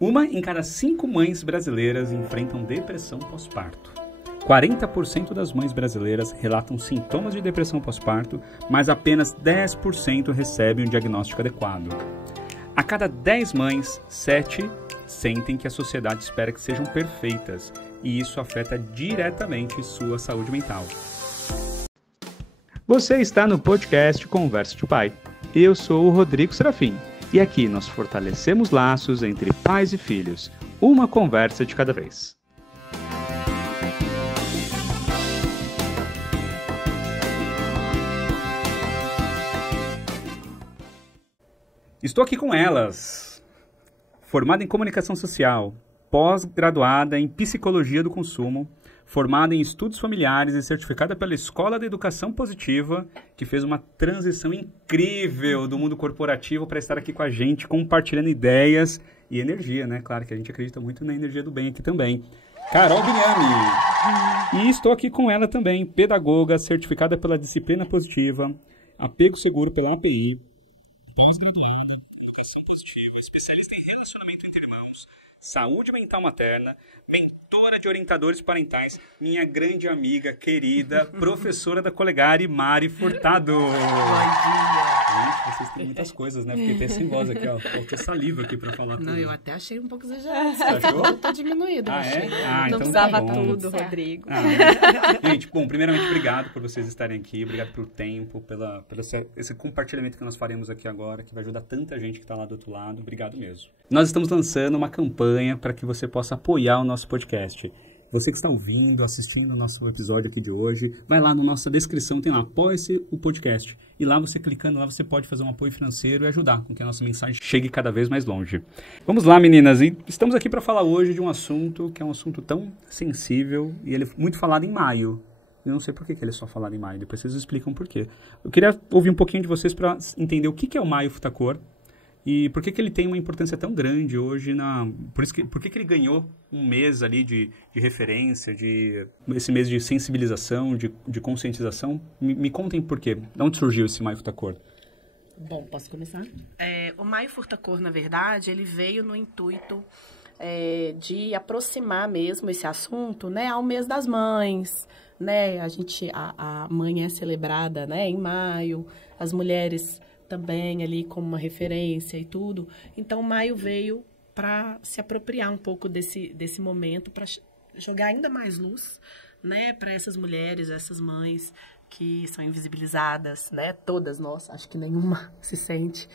Uma em cada 5 mães brasileiras enfrentam depressão pós-parto. 40% das mães brasileiras relatam sintomas de depressão pós-parto, mas apenas 10% recebem um diagnóstico adequado. A cada 10 mães, 7 sentem que a sociedade espera que sejam perfeitas, e isso afeta diretamente sua saúde mental. Você está no podcast Conversa de Pai. Eu sou o Rodrigo Serafim, e aqui nós fortalecemos laços entre pais e filhos, uma conversa de cada vez. Estou aqui com elas, formada em comunicação social, pós-graduada em psicologia do consumo, formada em estudos familiares e certificada pela Escola da Educação Positiva, que fez uma transição incrível do mundo corporativo para estar aqui com a gente, compartilhando ideias e energia, né? Claro que a gente acredita muito na energia do bem aqui também. Carol Bignami. E estou aqui com ela também, pedagoga, certificada pela Disciplina Positiva, Apego Seguro pela API, pós-graduada em comunicação positiva, especialista em relacionamento entre irmãos, saúde mental materna, mentora de orientadores parentais, minha grande amiga, querida, professora da Colegare, Mari Furtado. Bom dia. Gente, vocês têm muitas coisas, né? Fiquei até sem voz aqui, ó. Faltou saliva aqui pra falar tudo. Não, eu até achei um pouco exagerado. Você achou? Tá diminuído. Ah, é? Não Então precisava tá bom. tudo, Rodrigo. Gente, bom, primeiramente, obrigado por vocês estarem aqui. Obrigado pelo tempo, pelo esse compartilhamento que nós faremos aqui agora, que vai ajudar tanta gente que está lá do outro lado. Obrigado mesmo. Nós estamos lançando uma campanha para que você possa apoiar o nosso podcast. Você que está ouvindo, assistindo o nosso episódio aqui de hoje, vai lá na nossa descrição, tem lá, apoie-se o podcast. E lá você clicando, lá você pode fazer um apoio financeiro e ajudar com que a nossa mensagem chegue cada vez mais longe. Vamos lá, meninas, e estamos aqui para falar hoje de um assunto que é um assunto tão sensível e ele é muito falado em maio. Eu não sei por que ele é só falado em maio, depois vocês explicam por quê. Eu queria ouvir um pouquinho de vocês para entender o que é o Maio Futacor. E por que ele tem uma importância tão grande hoje por que ele ganhou um mês ali de referência, esse mês de sensibilização, de conscientização? Me contem por quê. De onde surgiu esse Maio Futacor? Bom, posso começar? O Maio Furtacor, na verdade, ele veio no intuito de aproximar mesmo esse assunto, né, ao mês das mães, né? A mãe é celebrada, né, em maio, as mulheres também ali como uma referência e tudo. Então, maio veio para se apropriar um pouco desse momento, para jogar ainda mais luz, né, para essas mulheres, essas mães que são invisibilizadas, né, todas nós, acho que nenhuma se sente.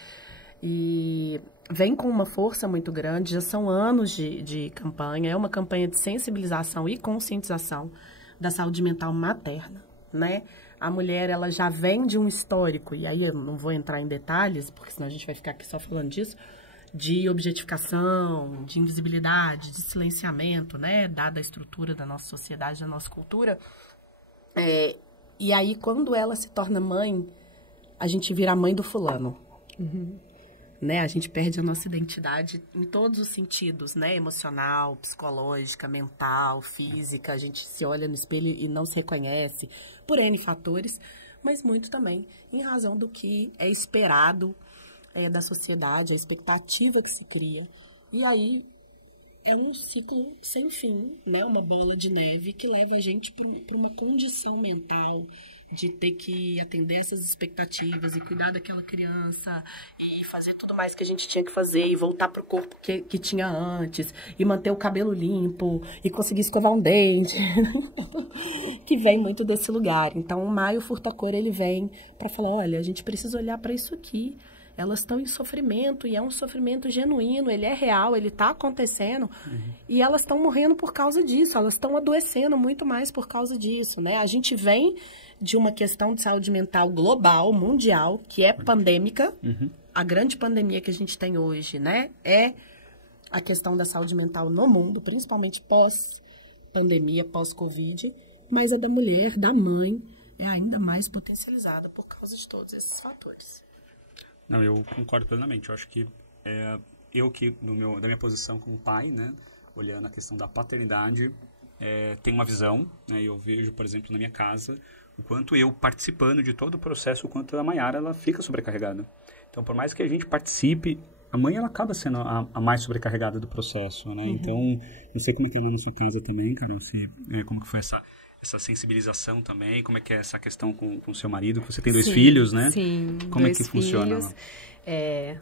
E vem com uma força muito grande, já são anos de campanha, é uma campanha de sensibilização e conscientização da saúde mental materna, né? A mulher, ela já vem de um histórico, e aí eu não vou entrar em detalhes, porque senão a gente vai ficar aqui só falando disso, de objetificação, de invisibilidade, de silenciamento, né, dada a estrutura da nossa sociedade, da nossa cultura. E aí, quando ela se torna mãe, a gente vira a mãe do fulano. Uhum. Né? A gente perde a nossa identidade em todos os sentidos, né? Emocional, psicológica, mental, física. A gente se olha no espelho e não se reconhece por N fatores, mas muito também em razão do que é esperado da sociedade, a expectativa que se cria. E aí é um ciclo sem fim, né? Uma bola de neve que leva a gente para uma condição mental de ter que atender essas expectativas e cuidar daquela criança e fazer tudo mais que a gente tinha que fazer e voltar pro corpo que tinha antes e manter o cabelo limpo e conseguir escovar um dente, que vem muito desse lugar. Então, o Maio Furtacor, ele vem para falar, olha, a gente precisa olhar para isso aqui. Elas estão em sofrimento e é um sofrimento genuíno, ele é real, ele está acontecendo e elas estão morrendo por causa disso, elas estão adoecendo muito mais por causa disso, né? A gente vem de uma questão de saúde mental global, mundial, que é pandêmica. A grande pandemia que a gente tem hoje, né, é a questão da saúde mental no mundo, principalmente pós-pandemia, pós-Covid, mas a da mulher, da mãe, é ainda mais potencializada por causa de todos esses fatores. Não, eu concordo plenamente. Eu acho que da minha posição como pai, né, olhando a questão da paternidade, tenho uma visão, né, eu vejo, por exemplo, na minha casa, o quanto eu participando de todo o processo, o quanto a Mayara, ela fica sobrecarregada. Então, por mais que a gente participe a mãe, ela acaba sendo a mais sobrecarregada do processo, né? Então, não sei como é que é na sua casa também, Carol, como que foi essa sensibilização também, como é que é essa questão com o seu marido, que você tem 2 filhos, né? Sim, como é que funciona?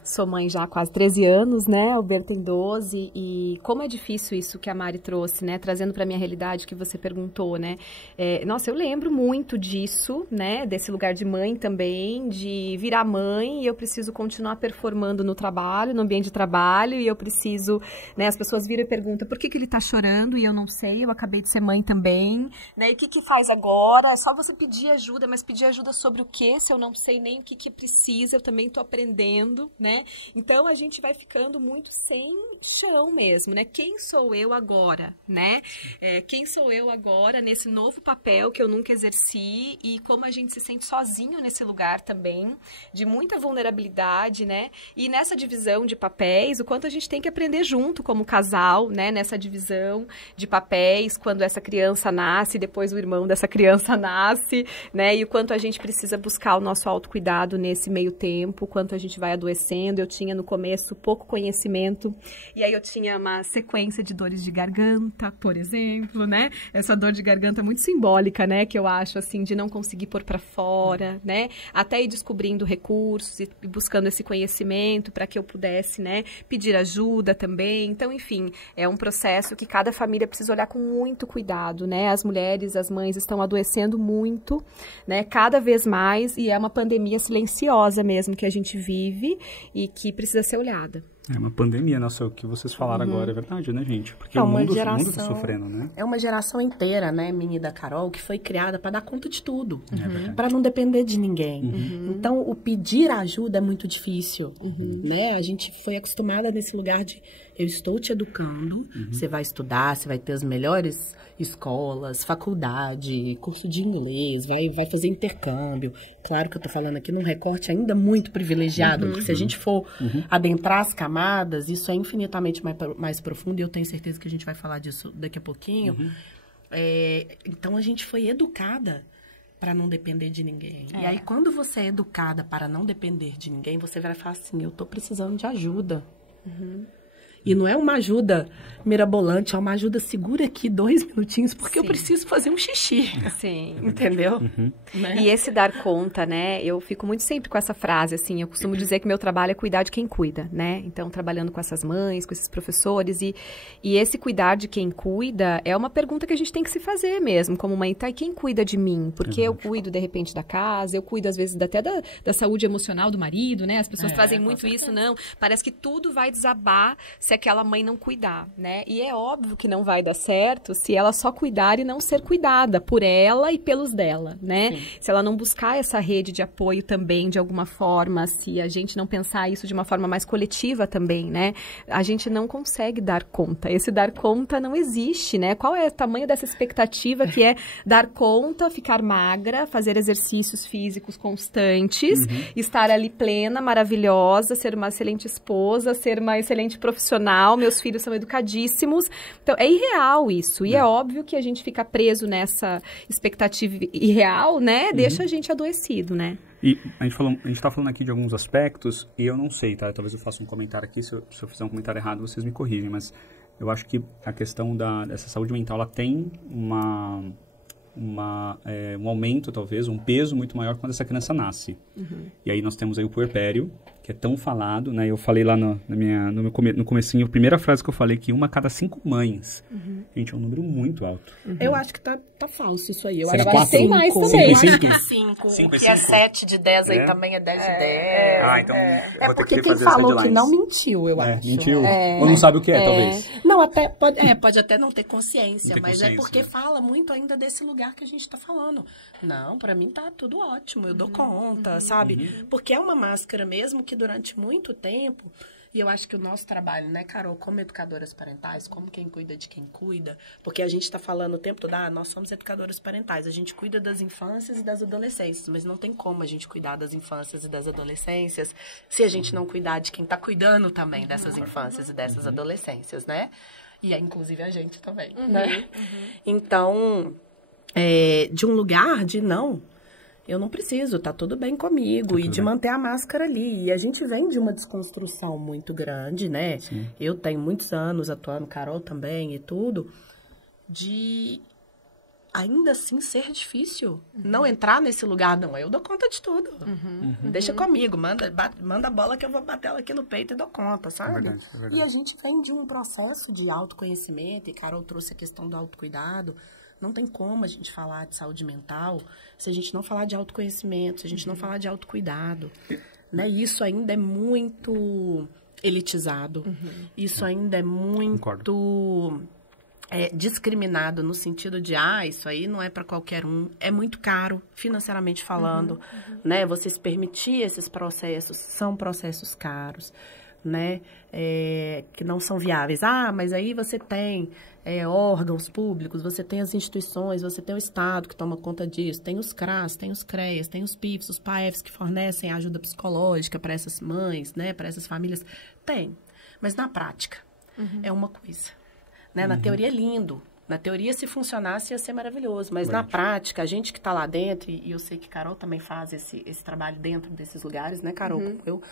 Sou mãe já há quase 13 anos, né? O Ber tem 12 e como é difícil isso que a Mari trouxe, né? Trazendo para minha realidade que você perguntou, né? Nossa, eu lembro muito disso, né? Desse lugar de mãe também, de virar mãe e eu preciso continuar performando no trabalho, no ambiente de trabalho e eu preciso, né? As pessoas viram e perguntam por que ele tá chorando e eu não sei, eu acabei de ser mãe também, né? E o que faz agora? É só você pedir ajuda, mas pedir ajuda sobre o quê? Se eu não sei nem o que precisa, eu também tô aprendendo, né? Então a gente vai ficando muito sem chão mesmo, né? Quem sou eu agora, né? Quem sou eu agora nesse novo papel que eu nunca exerci e como a gente se sente sozinho nesse lugar também, de muita vulnerabilidade, né? E nessa divisão de papéis, o quanto a gente tem que aprender junto como casal, né? Nessa divisão de papéis, quando essa criança nasce, depois o irmão dessa criança nasce, né? E o quanto a gente precisa buscar o nosso autocuidado nesse meio tempo, o quanto a gente vai adoecendo. Eu tinha no começo pouco conhecimento e aí eu tinha uma sequência de dores de garganta, por exemplo, né? Essa dor de garganta muito simbólica, né? Que eu acho, assim, de não conseguir pôr pra fora, né? Até ir descobrindo recursos e buscando esse conhecimento para que eu pudesse, né? Pedir ajuda também. Então, enfim, é um processo que cada família precisa olhar com muito cuidado, né? As mulheres, as mães estão adoecendo muito, né? Cada vez mais e é uma pandemia silenciosa mesmo que a gente vive e que precisa ser olhada. É uma pandemia, nossa, o que vocês falaram agora é verdade, né, gente? Porque o mundo tá sofrendo, né? É uma geração inteira, né, minha e da Carol, que foi criada para dar conta de tudo, para não depender de ninguém. Então, o pedir ajuda é muito difícil, né? A gente foi acostumada nesse lugar de eu estou te educando, você vai estudar, você vai ter as melhores escolas, faculdade, curso de inglês, vai fazer intercâmbio. Claro que eu tô falando aqui num recorte ainda muito privilegiado, porque se a gente for adentrar as camadas, isso é infinitamente mais profundo e eu tenho certeza que a gente vai falar disso daqui a pouquinho. Então, a gente foi educada para não depender de ninguém. E aí, quando você é educada para não depender de ninguém, você vai falar assim, eu tô precisando de ajuda. E não é uma ajuda mirabolante, é uma ajuda segura aqui 2 minutinhos, porque eu preciso fazer um xixi. Sim. Entendeu? Né? E esse dar conta, né? Eu fico muito sempre com essa frase, assim, eu costumo dizer que meu trabalho é cuidar de quem cuida, né? Então, trabalhando com essas mães, com esses professores, e esse cuidar de quem cuida é uma pergunta que a gente tem que se fazer mesmo, como mãe, tá, e quem cuida de mim? Porque eu cuido, de repente, da casa, eu cuido, às vezes, até da saúde emocional do marido, né? As pessoas trazem muito isso, não, parece que tudo vai desabar se aquela mãe não cuidar, né? E é óbvio que não vai dar certo se ela só cuidar e não ser cuidada por ela e pelos dela, né? Sim. Se ela não buscar essa rede de apoio também, de alguma forma, se a gente não pensar isso de uma forma mais coletiva também, né? A gente não consegue dar conta. Esse dar conta não existe, né? Qual é o tamanho dessa expectativa que é dar conta, ficar magra, fazer exercícios físicos constantes, estar ali plena, maravilhosa, ser uma excelente esposa, ser uma excelente profissional, meus filhos são educadíssimos. Então, é irreal isso. E é óbvio que a gente fica preso nessa expectativa irreal, né? Deixa a gente adoecido, né? E a gente tá falando aqui de alguns aspectos e eu não sei, tá? Talvez eu faça um comentário aqui, se eu fizer um comentário errado, vocês me corrigem, mas eu acho que a questão dessa saúde mental, ela tem um aumento, talvez, um peso muito maior quando essa criança nasce. E aí nós temos aí o puerpério, que é tão falado, né? Eu falei lá no comecinho, a primeira frase que eu falei, que 1 a cada 5 mães. Gente, é um número muito alto. Eu acho que tá falso isso aí. Eu Será acho que tem mais também. Eu acho que é 5. O que é 7 de 10 aí também é 10 de 10. Ah, então é porque quem falou que não mentiu, eu acho. Mentiu. Ou não sabe o que é, talvez. Não, até pode até não ter consciência, mas é porque fala muito ainda desse lugar que a gente tá falando. Não, pra mim tá tudo ótimo, eu dou conta, sabe? Porque é uma máscara mesmo que durante muito tempo, e eu acho que o nosso trabalho, né, Carol, como educadoras parentais, como quem cuida de quem cuida, porque a gente está falando o tempo todo, nós somos educadoras parentais, a gente cuida das infâncias e das adolescências, mas não tem como a gente cuidar das infâncias e das adolescências se a gente não cuidar de quem está cuidando também dessas infâncias e dessas adolescências, né? E é inclusive a gente também, né? Então, de um lugar de não... eu não preciso, tá tudo bem comigo, e de manter a máscara ali. E a gente vem de uma desconstrução muito grande, né? Sim. Eu tenho muitos anos atuando, Carol também e tudo, de ainda assim ser difícil não entrar nesse lugar. Não, eu dou conta de tudo. Deixa comigo, manda a bola que eu vou bater ela aqui no peito e dou conta, sabe? É verdade. E a gente vem de um processo de autoconhecimento, e Carol trouxe a questão do autocuidado. Não tem como a gente falar de saúde mental se a gente não falar de autoconhecimento, se a gente não falar de autocuidado. Né? Isso ainda é muito elitizado. Isso ainda é muito discriminado no sentido de, isso aí não é para qualquer um. É muito caro, financeiramente falando. Né? Você se permitir esses processos, são processos caros. Né? Que não são viáveis. Mas aí você tem órgãos públicos, você tem as instituições, você tem o Estado que toma conta disso, tem os CRAS, tem os CREAS, tem os PIPs, os PAEFs que fornecem ajuda psicológica para essas mães, né? Para essas famílias. Tem, mas na prática é uma coisa. Né? Na teoria é lindo. Na teoria, se funcionasse, ia ser maravilhoso. Mas na prática, a gente que está lá dentro, e eu sei que Carol também faz esse trabalho dentro desses lugares, né, Carol? Como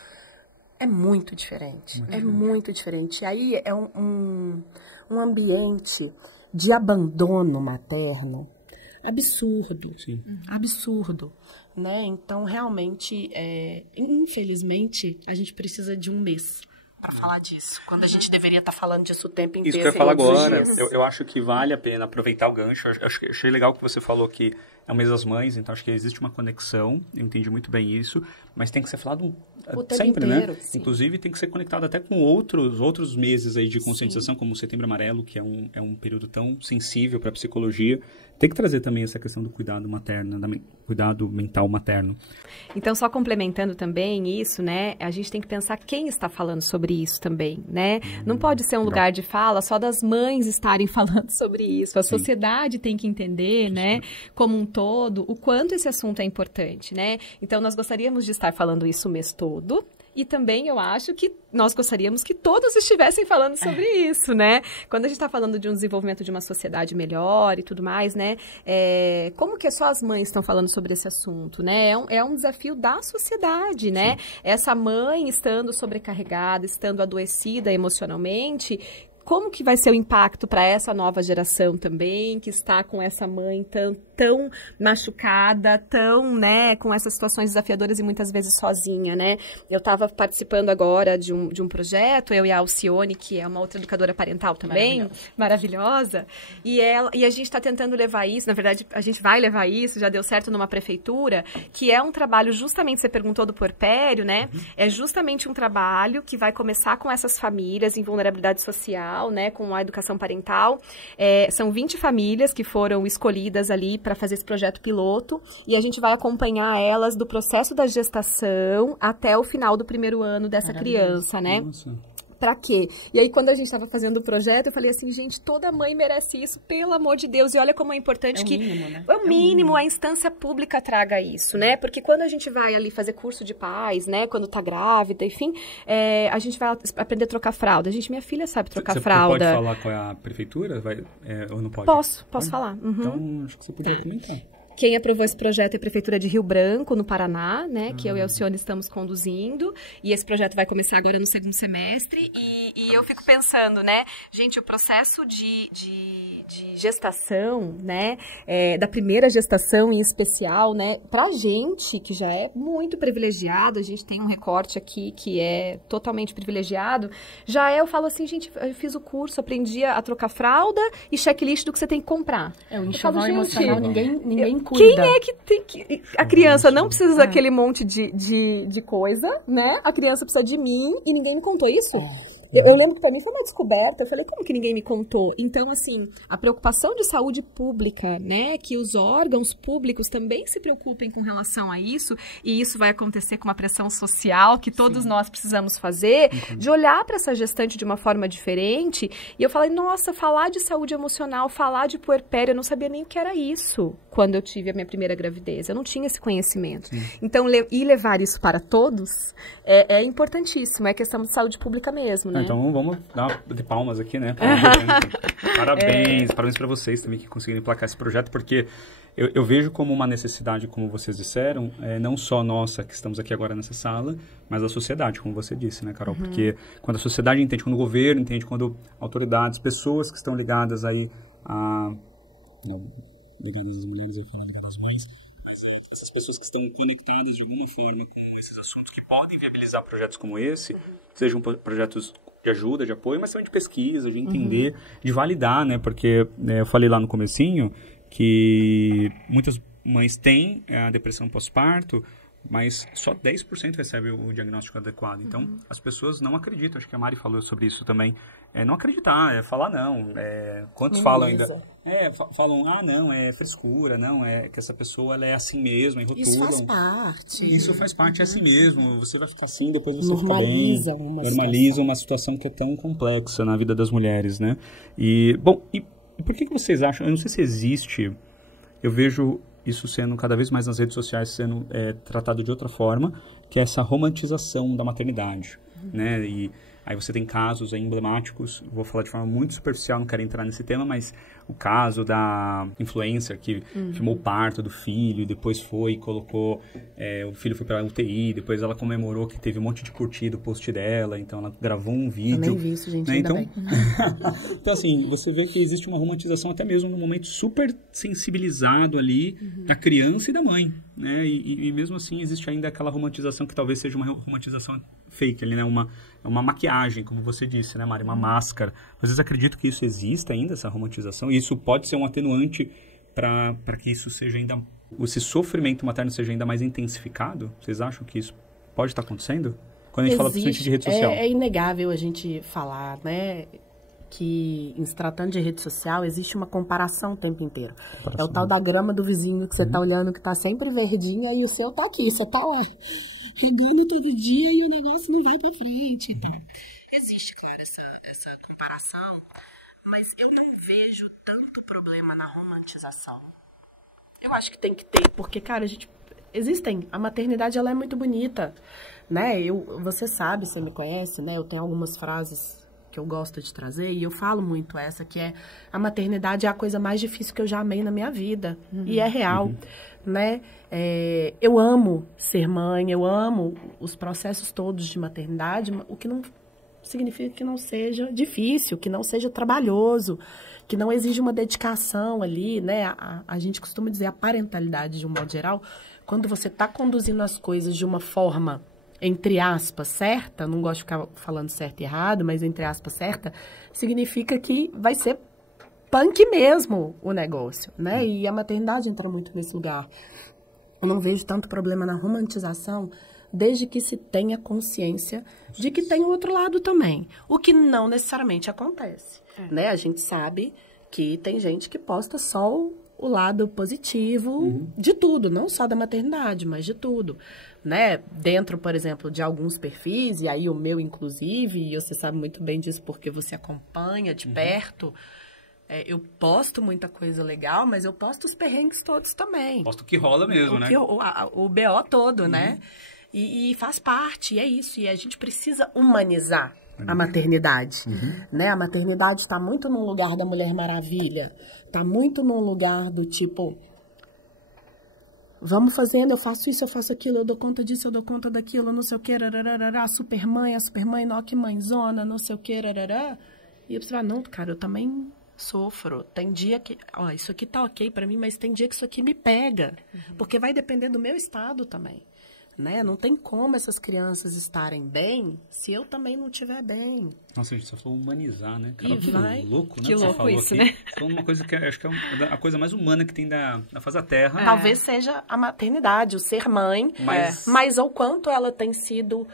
é muito diferente. Muito diferente. Aí é um ambiente de abandono materno absurdo. Sim. Absurdo. Né? Então, realmente, infelizmente, a gente precisa de um mês para falar disso. Quando a gente deveria estar falando disso o tempo inteiro. Isso que eu ia falar agora. Eu acho que vale a pena aproveitar o gancho. Achei legal que você falou que é o mês das mães, então acho que existe uma conexão. Eu entendi muito bem isso. Mas tem que ser falado sempre, inteiro, né? Sim. Inclusive, tem que ser conectado até com outros meses aí de conscientização, como o Setembro Amarelo, que é um período tão sensível para a psicologia. Tem que trazer também essa questão do cuidado materno, cuidado mental materno. Então, só complementando também isso, né? A gente tem que pensar quem está falando sobre isso também, né? Não pode ser um lugar de fala só das mães estarem falando sobre isso. A sociedade tem que entender, né? Como um todo, o quanto esse assunto é importante, né? Então, nós gostaríamos de estar falando isso o mês todo. E também eu acho que nós gostaríamos que todos estivessem falando sobre isso, né? Quando a gente está falando de um desenvolvimento de uma sociedade melhor e tudo mais, né? Como que só as mães estão falando sobre esse assunto, né? É um desafio da sociedade, né? Essa mãe estando sobrecarregada, estando adoecida emocionalmente, como que vai ser o impacto para essa nova geração também, que está com essa mãe tão machucada, né, com essas situações desafiadoras e muitas vezes sozinha, né? Eu estava participando agora de um projeto, eu e a Alcione, que é uma outra educadora parental também, maravilhosa, e a gente está tentando levar isso, na verdade, a gente vai levar isso, já deu certo numa prefeitura, que é um trabalho, justamente, você perguntou do puerpério, né? É justamente um trabalho que vai começar com essas famílias em vulnerabilidade social, né, com a educação parental. São 20 famílias que foram escolhidas ali para fazer esse projeto piloto e a gente vai acompanhar elas do processo da gestação até o final do primeiro ano dessa criança, né? Nossa. Pra quê? E aí, quando a gente estava fazendo o projeto, eu falei assim, gente, toda mãe merece isso, pelo amor de Deus. E olha como é importante mínimo, né? É o mínimo, a instância pública traga isso, né? Porque quando a gente vai ali fazer curso de pais, né? Quando tá grávida, enfim, a gente vai aprender a trocar fralda. Minha filha sabe trocar fralda. Você pode falar qual é a prefeitura? Ou não pode? Posso falar. Então, acho que você poderia comentar. Quem aprovou esse projeto é a Prefeitura de Rio Branco, no Paraná, né? Que eu e a Alcione estamos conduzindo. E esse projeto vai começar agora no segundo semestre. E eu fico pensando, né? Gente, o processo de gestação, né? Da primeira gestação em especial, né? Pra gente, que já é muito privilegiado, a gente tem um recorte aqui que é totalmente privilegiado. Eu falo assim, gente, eu fiz o curso, aprendi a trocar fralda e checklist do que você tem que comprar. O enxoval emocional, ninguém cuida. Quem é que tem que... A criança não precisa daquele monte de coisa, né? A criança precisa de mim e ninguém me contou isso. Eu lembro que para mim foi uma descoberta. Eu falei, como que ninguém me contou? Então, assim, a preocupação de saúde pública, né? Que os órgãos públicos também se preocupem com relação a isso. E isso vai acontecer com uma pressão social que todos nós precisamos fazer. De olhar para essa gestante de uma forma diferente. E eu falei, nossa, falar de saúde emocional, falar de puerpério, eu não sabia nem o que era isso. quando eu tive a minha primeira gravidez. Eu não tinha esse conhecimento. Então, e levar isso para todos é importantíssimo. É questão de saúde pública mesmo, né? Então, vamos dar de palmas aqui, né? Parabéns para vocês também que conseguiram emplacar esse projeto, porque eu vejo como uma necessidade, como vocês disseram, não só nossa, que estamos aqui agora nessa sala, mas da sociedade, como você disse, né, Carol? Porque quando a sociedade entende, quando o governo entende, quando autoridades, pessoas que estão ligadas aí a... ligadas às mulheres, às mães, mas essas pessoas que estão conectadas de alguma forma com esses assuntos que podem viabilizar projetos como esse, sejam projetos de ajuda, de apoio, mas também de pesquisa, de entender, de validar, né? Porque eu falei lá no comecinho que muitas mães têm a depressão pós-parto, mas só 10% recebe o diagnóstico adequado. Então, as pessoas não acreditam. Acho que a Mari falou sobre isso também. Não acreditar, falar não. Quantos falam ainda? Falam, não, é frescura, não, é que essa pessoa ela é assim mesmo, rotulam. Isso faz parte. Isso faz parte, é assim mesmo. Você vai ficar assim, depois você normaliza fica bem. Normaliza uma situação que é tão complexa na vida das mulheres, né? E por que vocês acham? Eu não sei se existe, eu vejo isso sendo cada vez mais nas redes sociais sendo tratado de outra forma, que é essa romantização da maternidade, né? E aí você tem casos emblemáticos, vou falar de forma muito superficial, não quero entrar nesse tema, mas o caso da influencer que filmou o parto do filho, depois foi e colocou, o filho foi para a UTI, depois ela comemorou que teve um monte de curtida o post dela, então ela gravou um vídeo. Eu nem vi isso, gente, né? ainda bem. Então, assim, você vê que existe uma romantização até mesmo no momento super sensibilizado ali da criança e da mãe, né? E mesmo assim existe ainda aquela romantização que talvez seja uma romantização fake ali, né? Uma maquiagem, como você disse, né, Mari? Uma máscara. Vocês acreditam que isso existe ainda, essa romantização? E isso pode ser um atenuante para que isso seja ainda... esse sofrimento materno seja ainda mais intensificado? Vocês acham que isso pode estar acontecendo? Quando a gente fala principalmente de rede social. É inegável a gente falar, né, que em se tratando de rede social existe uma comparação o tempo inteiro. É o tal da grama do vizinho que você tá olhando que tá sempre verdinha e o seu tá aqui, você tá lá regando todo dia e o negócio não vai pra frente. Existe, claro, essa comparação, mas eu não vejo tanto problema na romantização. Eu acho que tem que ter, porque, cara, a maternidade, ela é muito bonita, né? Você sabe, você me conhece, né? Eu tenho algumas frases que eu gosto de trazer e eu falo muito essa, que é: a maternidade é a coisa mais difícil que eu já amei na minha vida. E é real, né? Eu amo ser mãe, eu amo os processos todos de maternidade, o que não significa que não seja difícil, que não seja trabalhoso, que não exige uma dedicação ali, né? A gente costuma dizer a parentalidade, de um modo geral, quando você está conduzindo as coisas de uma forma, entre aspas, certa, não gosto de ficar falando certo e errado, mas entre aspas, certa, significa que vai ser punk mesmo o negócio, né? E a maternidade entra muito nesse lugar. Eu não vejo tanto problema na romantização, desde que se tenha consciência de que tem o outro lado também. O que não necessariamente acontece, né? A gente sabe que tem gente que posta só o lado positivo de tudo, não só da maternidade, mas de tudo, né? Dentro, por exemplo, de alguns perfis, e aí o meu inclusive, e você sabe muito bem disso porque você acompanha de perto, eu posto muita coisa legal, mas eu posto os perrengues todos também. Posto o que rola mesmo, né? O BO todo, né? E faz parte, e é isso. E a gente precisa humanizar a maternidade, né? A maternidade está muito no lugar da Mulher Maravilha. Está muito no lugar do tipo... Vamos fazendo, eu faço isso, eu faço aquilo, eu dou conta disso, eu dou conta daquilo, não sei o que, a supermãe, não, que mãezona, não sei o que, E você fala, não, cara, eu também sofro. Tem dia que, isso aqui tá ok pra mim, mas tem dia que isso aqui me pega. Porque vai depender do meu estado também. Né? Não tem como essas crianças estarem bem se eu também não estiver bem. Nossa, a gente só falou humanizar, né? Carol, que louco, né? Que louco isso, aqui. né? Então, uma coisa que acho que é a coisa mais humana que tem da face da Terra. Talvez seja a maternidade, o ser mãe, mas ao quanto ela tem sido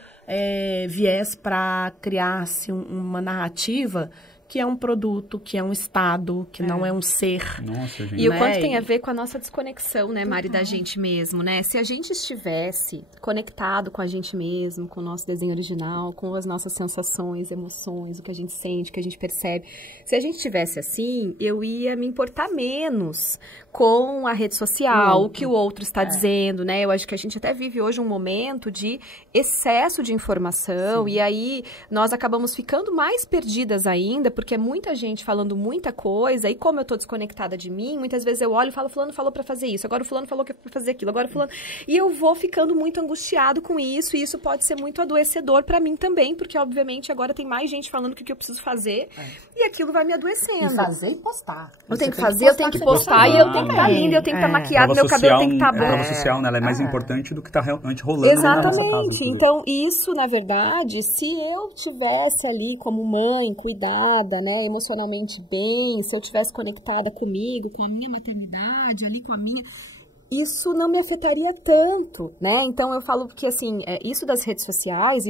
viés para criar-se uma narrativa que é um produto, que é um estado, que não é um ser. Nossa, gente. E o quanto tem a ver com a nossa desconexão, né, Mari, da gente mesmo, né? Se a gente estivesse conectado com a gente mesmo, com o nosso desenho original, com as nossas sensações, emoções, o que a gente sente, o que a gente percebe. Se a gente estivesse assim, eu ia me importar menos com a rede social, o que o outro está dizendo, né? Eu acho que a gente até vive hoje um momento de excesso de informação. Sim. E aí nós acabamos ficando mais perdidas ainda, porque é muita gente falando muita coisa, e como eu tô desconectada de mim, muitas vezes eu olho e falo, fulano falou pra fazer isso, agora o fulano falou que é pra fazer aquilo, agora o fulano... E eu vou ficando muito angustiado com isso, e isso pode ser muito adoecedor pra mim também, porque obviamente agora tem mais gente falando o que eu preciso fazer, e aquilo vai me adoecendo. E fazer e postar. Eu tenho que fazer, eu tenho que postar, e eu tenho que estar linda, eu tenho que estar maquiada, meu cabelo tem que estar bom. A prova social, né? Ela é mais importante do que tá realmente rolando. Exatamente. Então, isso, na verdade, se eu tivesse ali como mãe, cuidada, né, emocionalmente bem, se eu tivesse conectada comigo, com a minha maternidade, ali com a minha... Isso não me afetaria tanto, né? Então, eu falo que, assim, isso das redes sociais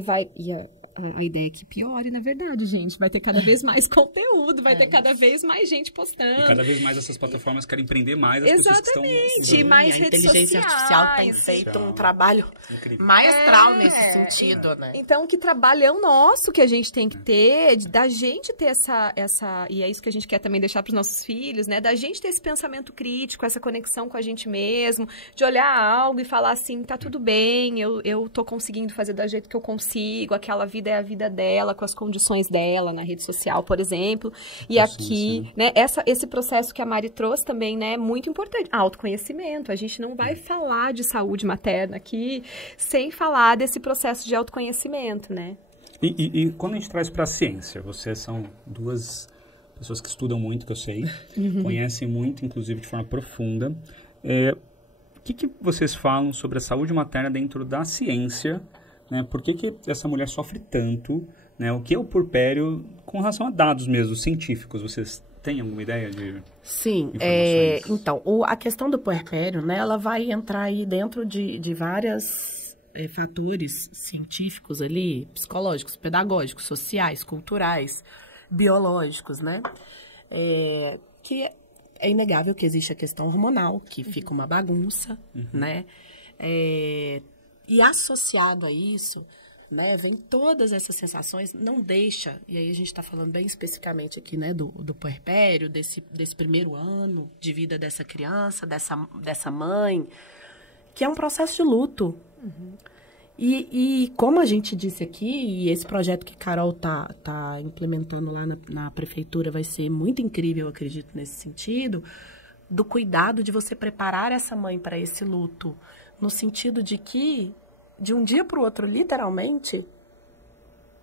a ideia é que piore, na verdade, gente. Vai ter cada vez mais conteúdo, vai ter cada vez mais gente postando. E cada vez mais essas plataformas querem prender mais as pessoas que estão... Exatamente, mais redes sociais. A inteligência artificial tem feito um trabalho maestral nesse sentido, né? Então, que trabalhão nosso que a gente tem que ter, da gente ter essa... E é isso que a gente quer também deixar para os nossos filhos, né? Da gente ter esse pensamento crítico, essa conexão com a gente mesmo, de olhar algo e falar assim, tá tudo bem, eu tô conseguindo fazer do jeito que eu consigo, aquela vida é a vida dela, com as condições dela na rede social, por exemplo. E aqui, né, esse processo que a Mari trouxe também, né, é muito importante. Autoconhecimento. A gente não vai falar de saúde materna aqui sem falar desse processo de autoconhecimento, né? E quando a gente traz para a ciência, vocês são duas pessoas que estudam muito, que eu sei, conhecem muito, inclusive de forma profunda. O que vocês falam sobre a saúde materna dentro da ciência? Né? Por que essa mulher sofre tanto? Né? O que é o puerpério com relação a dados mesmo, científicos? Vocês têm alguma ideia de Sim, então, a questão do puerpério, né, ela vai entrar aí dentro de vários fatores científicos ali, psicológicos, pedagógicos, sociais, culturais, biológicos, né? Que é inegável que existe a questão hormonal, que fica uma bagunça, né? E associado a isso, né, vem todas essas sensações, não deixa, e aí a gente está falando bem especificamente aqui, né, do puerpério, desse primeiro ano de vida dessa criança, dessa mãe, que é um processo de luto. E como a gente disse aqui, e esse projeto que Carol tá implementando lá na prefeitura vai ser muito incrível, eu acredito, nesse sentido, do cuidado de você preparar essa mãe para esse luto, no sentido de que, de um dia para o outro, literalmente,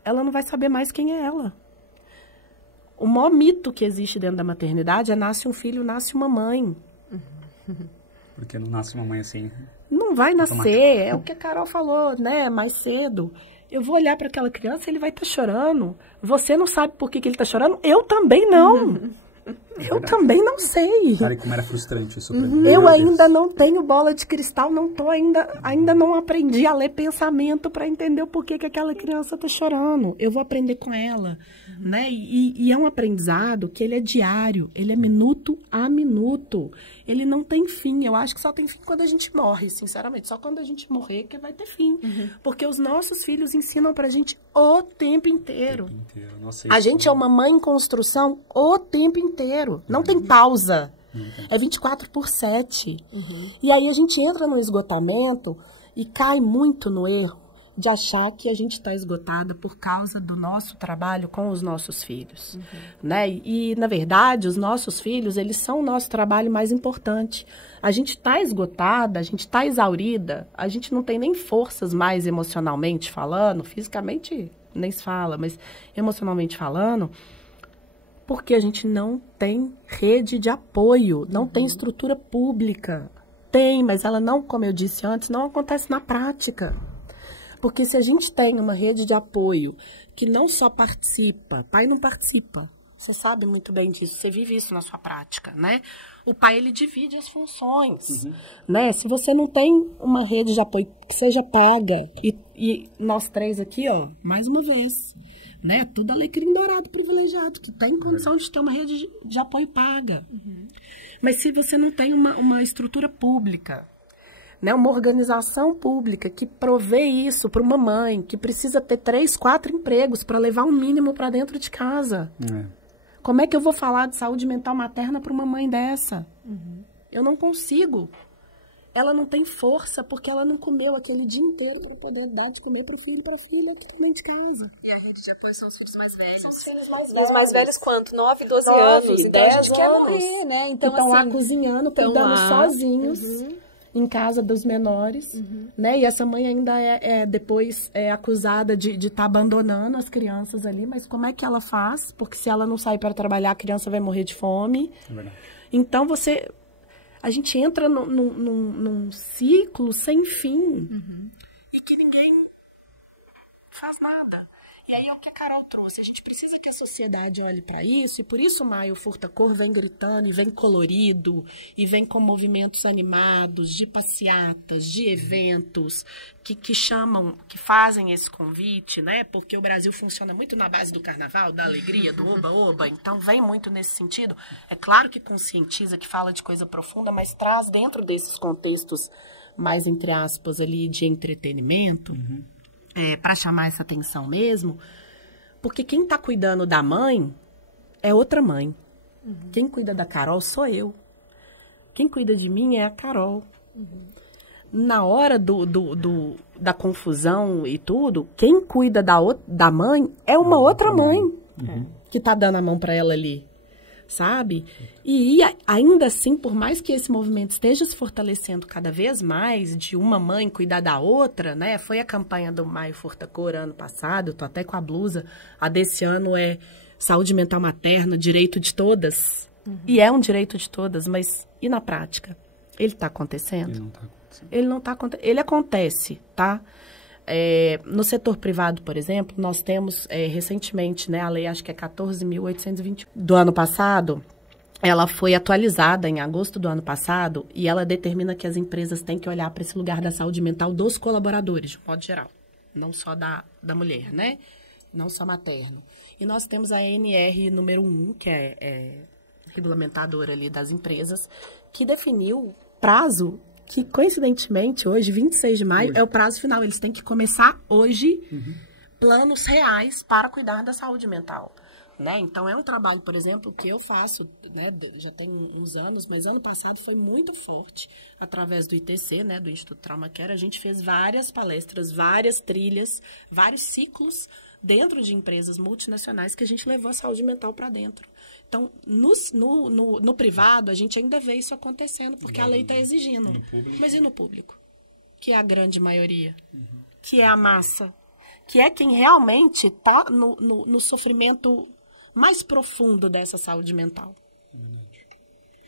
ela não vai saber mais quem é ela. O maior mito que existe dentro da maternidade é nasce um filho, nasce uma mãe. Porque não nasce uma mãe assim? Não vai nascer, é o que a Carol falou, né, mais cedo. Eu vou olhar para aquela criança, ele vai estar chorando. Você não sabe por que ele está chorando? Eu também não. Eu também não sei. Cara, e como era frustrante isso pra mim. Eu ainda não tenho bola de cristal, ainda não aprendi a ler pensamento para entender o porquê que aquela criança tá chorando. Eu vou aprender com ela, né? E é um aprendizado que ele é diário, ele é minuto a minuto. Ele não tem fim. Eu acho que só tem fim quando a gente morre, sinceramente. Só quando a gente morrer que vai ter fim. Porque os nossos filhos ensinam pra gente o tempo inteiro. Nossa, a gente é uma mãe em construção o tempo inteiro. Não tem pausa. É 24/7. E aí a gente entra no esgotamento e cai muito no erro de achar que a gente está esgotada por causa do nosso trabalho com os nossos filhos, né? E, na verdade, os nossos filhos, eles são o nosso trabalho mais importante. A gente está esgotada, a gente está exaurida, a gente não tem nem forças mais emocionalmente falando, fisicamente nem se fala, mas emocionalmente falando, porque a gente não tem rede de apoio, não tem estrutura pública. Tem, mas ela não, como eu disse antes, não acontece na prática. Porque se a gente tem uma rede de apoio que não só participa, pai não participa, você sabe muito bem disso, você vive isso na sua prática, né? O pai, ele divide as funções, né? Se você não tem uma rede de apoio que seja paga, e nós três aqui, ó, mais uma vez, né? Tudo alecrim dourado privilegiado, que tem condição de ter uma rede de apoio paga. Mas se você não tem uma estrutura pública, né? Uma organização pública que provê isso para uma mãe que precisa ter 3, 4 empregos para levar um mínimo para dentro de casa. Como é que eu vou falar de saúde mental materna para uma mãe dessa? Eu não consigo. Ela não tem força porque ela não comeu aquele dia inteiro para poder dar de comer para o filho e para a filha aqui dentro de casa. E a rede de apoio são os filhos mais velhos. São os filhos mais velhos. Os mais velhos quanto? 9, 12 anos. Então 10 a gente quer morrer, né? Então assim, lá cozinhando, cuidando sozinhos em casa dos menores, né? E essa mãe ainda depois é acusada de estar abandonando as crianças ali. Mas como é que ela faz? Porque se ela não sair para trabalhar, a criança vai morrer de fome. É verdade. Então a gente entra num ciclo sem fim e que ninguém faz nada. E aí é o que a Carol trouxe. A gente precisa que a sociedade olhe para isso, e por isso o Maio Furta-Cor vem gritando, e vem colorido, e vem com movimentos animados, de passeatas, de eventos, que chamam, que fazem esse convite, né? Porque o Brasil funciona muito na base do carnaval, da alegria, do oba-oba, então vem muito nesse sentido. É claro que conscientiza, que fala de coisa profunda, mas traz dentro desses contextos mais, entre aspas, ali de entretenimento, para chamar essa atenção mesmo, porque quem está cuidando da mãe é outra mãe. Quem cuida da Carol sou eu. Quem cuida de mim é a Carol. Na hora da confusão e tudo, quem cuida da mãe é uma outra mãe que está dando a mão para ela ali. Sabe? E ainda assim, por mais que esse movimento esteja se fortalecendo cada vez mais, de uma mãe cuidar da outra, né? Foi a campanha do Maio Furta-Cor ano passado, eu tô até com a blusa. A desse ano é saúde mental materna, direito de todas. E é um direito de todas, mas e na prática? Ele está acontecendo? Ele não está acontecendo. Ele acontece, tá? No setor privado, por exemplo, nós temos recentemente, né, a lei acho que é 14.820 do ano passado, ela foi atualizada em agosto do ano passado e ela determina que as empresas têm que olhar para esse lugar da saúde mental dos colaboradores, de modo geral, não só da mulher, né? Não só materno. E nós temos a ANR número 1, que é regulamentadora ali das empresas, que definiu prazo que, coincidentemente, hoje, 26 de maio, é o prazo final. Eles têm que começar hoje planos reais para cuidar da saúde mental. Né? Então, é um trabalho, por exemplo, que eu faço, né, já tem uns anos, mas ano passado foi muito forte, através do ITC, né, do Instituto Trauma Care. A gente fez várias palestras, várias trilhas, vários ciclos dentro de empresas multinacionais que a gente levou a saúde mental para dentro. Então, no privado, a gente ainda vê isso acontecendo, porque a lei está exigindo. Mas e no público? Que é a grande maioria. Que é a massa. Que é quem realmente está no sofrimento mais profundo dessa saúde mental.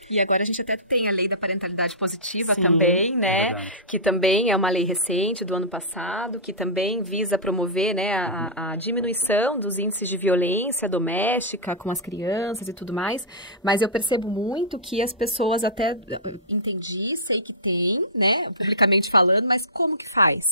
E agora a gente até tem a lei da parentalidade positiva também, né? Que também é uma lei recente do ano passado, que também visa promover, né, a diminuição dos índices de violência doméstica com as crianças e tudo mais. Mas eu percebo muito que as pessoas até... Entendi, sei que tem, né? Publicamente falando, mas como que faz?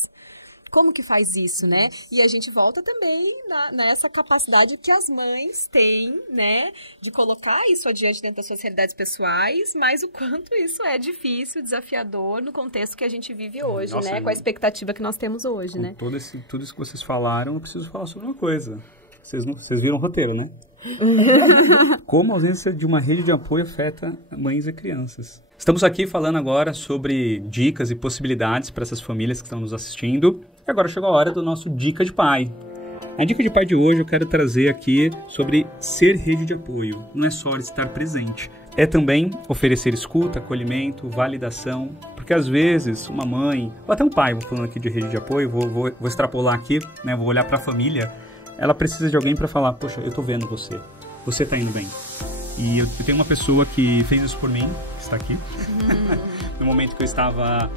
Como que faz isso, né? E a gente volta também nessa capacidade que as mães têm, né? De colocar isso adiante dentro das suas realidades pessoais, mas o quanto isso é difícil, desafiador no contexto que a gente vive hoje, né? Com a expectativa que nós temos hoje, né? Tudo isso que vocês falaram, eu preciso falar sobre uma coisa. Vocês viram o roteiro, né? Como a ausência de uma rede de apoio afeta mães e crianças. Estamos aqui falando agora sobre dicas e possibilidades para essas famílias que estão nos assistindo. E agora chegou a hora do nosso Dica de Pai. A Dica de Pai de hoje eu quero trazer aqui sobre ser rede de apoio. Não é só estar presente. É também oferecer escuta, acolhimento, validação. Porque às vezes uma mãe, ou até um pai, vou falando aqui de rede de apoio, vou extrapolar aqui, né, vou olhar para a família. Ela precisa de alguém para falar, poxa, eu tô vendo você. Você tá indo bem. E eu tenho uma pessoa que fez isso por mim, que está aqui. No momento que eu estava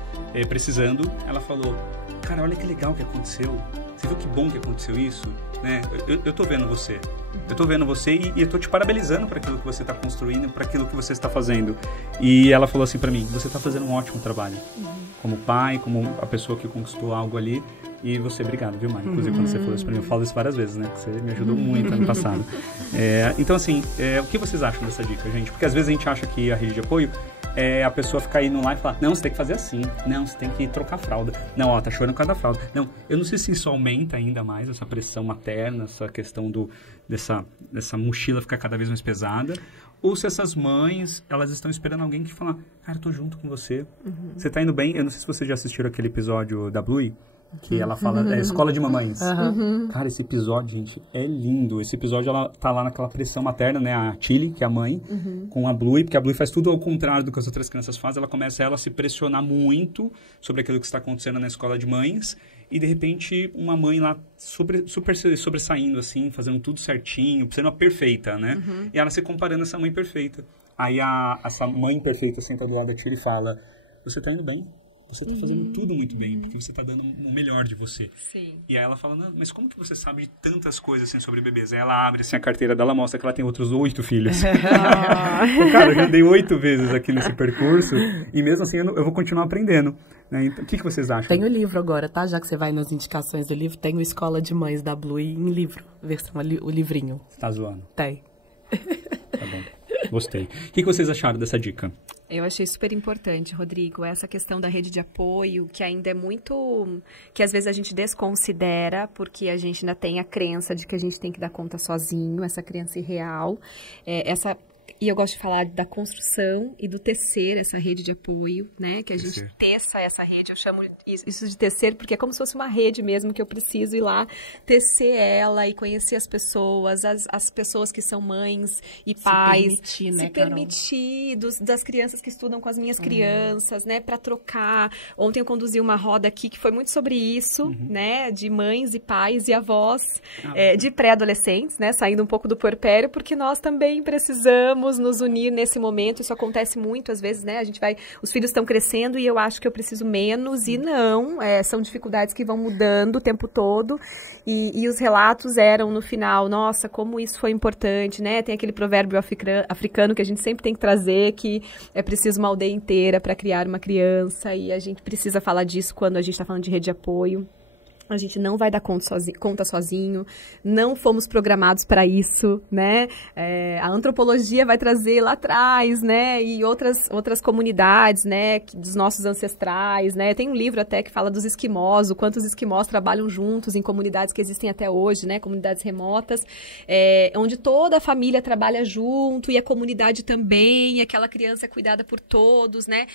precisando, ela falou, cara, olha que legal que aconteceu. Você viu que bom que aconteceu isso? Né? Eu tô vendo você. Eu tô vendo você e eu tô te parabenizando por aquilo que você está construindo, por aquilo que você está fazendo. E ela falou assim para mim, você tá fazendo um ótimo trabalho. Como pai, como a pessoa que conquistou algo ali. E você, obrigado, viu, Mari? Inclusive, quando você falou isso pra mim, eu falo isso várias vezes, né? Que você me ajudou muito ano passado. Então, assim, o que vocês acham dessa dica, gente? Porque às vezes a gente acha que a rede de apoio é a pessoa ficar indo lá e falar, não, você tem que fazer assim, não, você tem que trocar a fralda, não, ó, tá chorando por causa da fralda. Não, eu não sei se isso aumenta ainda mais essa pressão materna, essa questão dessa mochila ficar cada vez mais pesada, ou se essas mães, elas estão esperando alguém que fala, cara, eu tô junto com você, você tá indo bem? Eu não sei se vocês já assistiram aquele episódio da Bluey, que ela fala, Escola de Mamães. Cara, esse episódio, gente, é lindo. Esse episódio, ela tá lá naquela pressão materna, né? A Tilly, que é a mãe, com a Bluey, porque a Bluey faz tudo ao contrário do que as outras crianças fazem. Ela começa a se pressionar muito sobre aquilo que está acontecendo na escola de mães. E, de repente, uma mãe lá super sobressaindo, assim, fazendo tudo certinho, sendo a perfeita, né? E ela se comparando a essa mãe perfeita. Aí, essa mãe perfeita senta do lado da Tilly e fala, você tá indo bem? Você tá fazendo tudo muito bem, porque você tá dando o melhor de você. Sim. E aí ela fala, não, mas como que você sabe de tantas coisas assim sobre bebês? Aí ela abre assim a carteira dela, mostra que ela tem outros 8 filhos. Cara, eu já dei 8 vezes aqui nesse percurso, e mesmo assim eu vou continuar aprendendo. Né? Então, o que vocês acham? Tem o livro agora, tá? Já que você vai nas indicações do livro, tem o Escola de Mães da Bluey em livro, versão o livrinho. Você tá zoando? Tem. Tá bom. Gostei. O que vocês acharam dessa dica? Eu achei super importante, Rodrigo, essa questão da rede de apoio, que ainda é muito... que às vezes a gente desconsidera, porque a gente ainda tem a crença de que a gente tem que dar conta sozinho, essa crença irreal. E eu gosto de falar da construção e do tecer essa rede de apoio, né? Que a gente teça essa rede, eu chamo isso de tecer, porque é como se fosse uma rede mesmo, que eu preciso ir lá tecer ela e conhecer as pessoas, as pessoas que são mães e pais. Se permitir, das crianças que estudam com as minhas crianças, né? Para trocar. Ontem eu conduzi uma roda aqui que foi muito sobre isso, né? De mães e pais e avós, de pré-adolescentes, né? Saindo um pouco do puerpério, porque nós também precisamos nos unir nesse momento. Isso acontece muito, às vezes, né? Os filhos estão crescendo e eu acho que eu preciso menos, e não, são dificuldades que vão mudando o tempo todo, e os relatos eram no final, nossa, como isso foi importante, né? Tem aquele provérbio africano que a gente sempre tem que trazer, que é preciso uma aldeia inteira para criar uma criança, e a gente precisa falar disso quando a gente está falando de rede de apoio. A gente não vai dar conta sozinho, não fomos programados para isso, né? A antropologia vai trazer lá atrás, né? E outras comunidades, né? Dos nossos ancestrais, né? Tem um livro até que fala dos esquimós, o quanto os esquimós trabalham juntos em comunidades que existem até hoje, né? Comunidades remotas, onde toda a família trabalha junto, e a comunidade também, e aquela criança é cuidada por todos, né?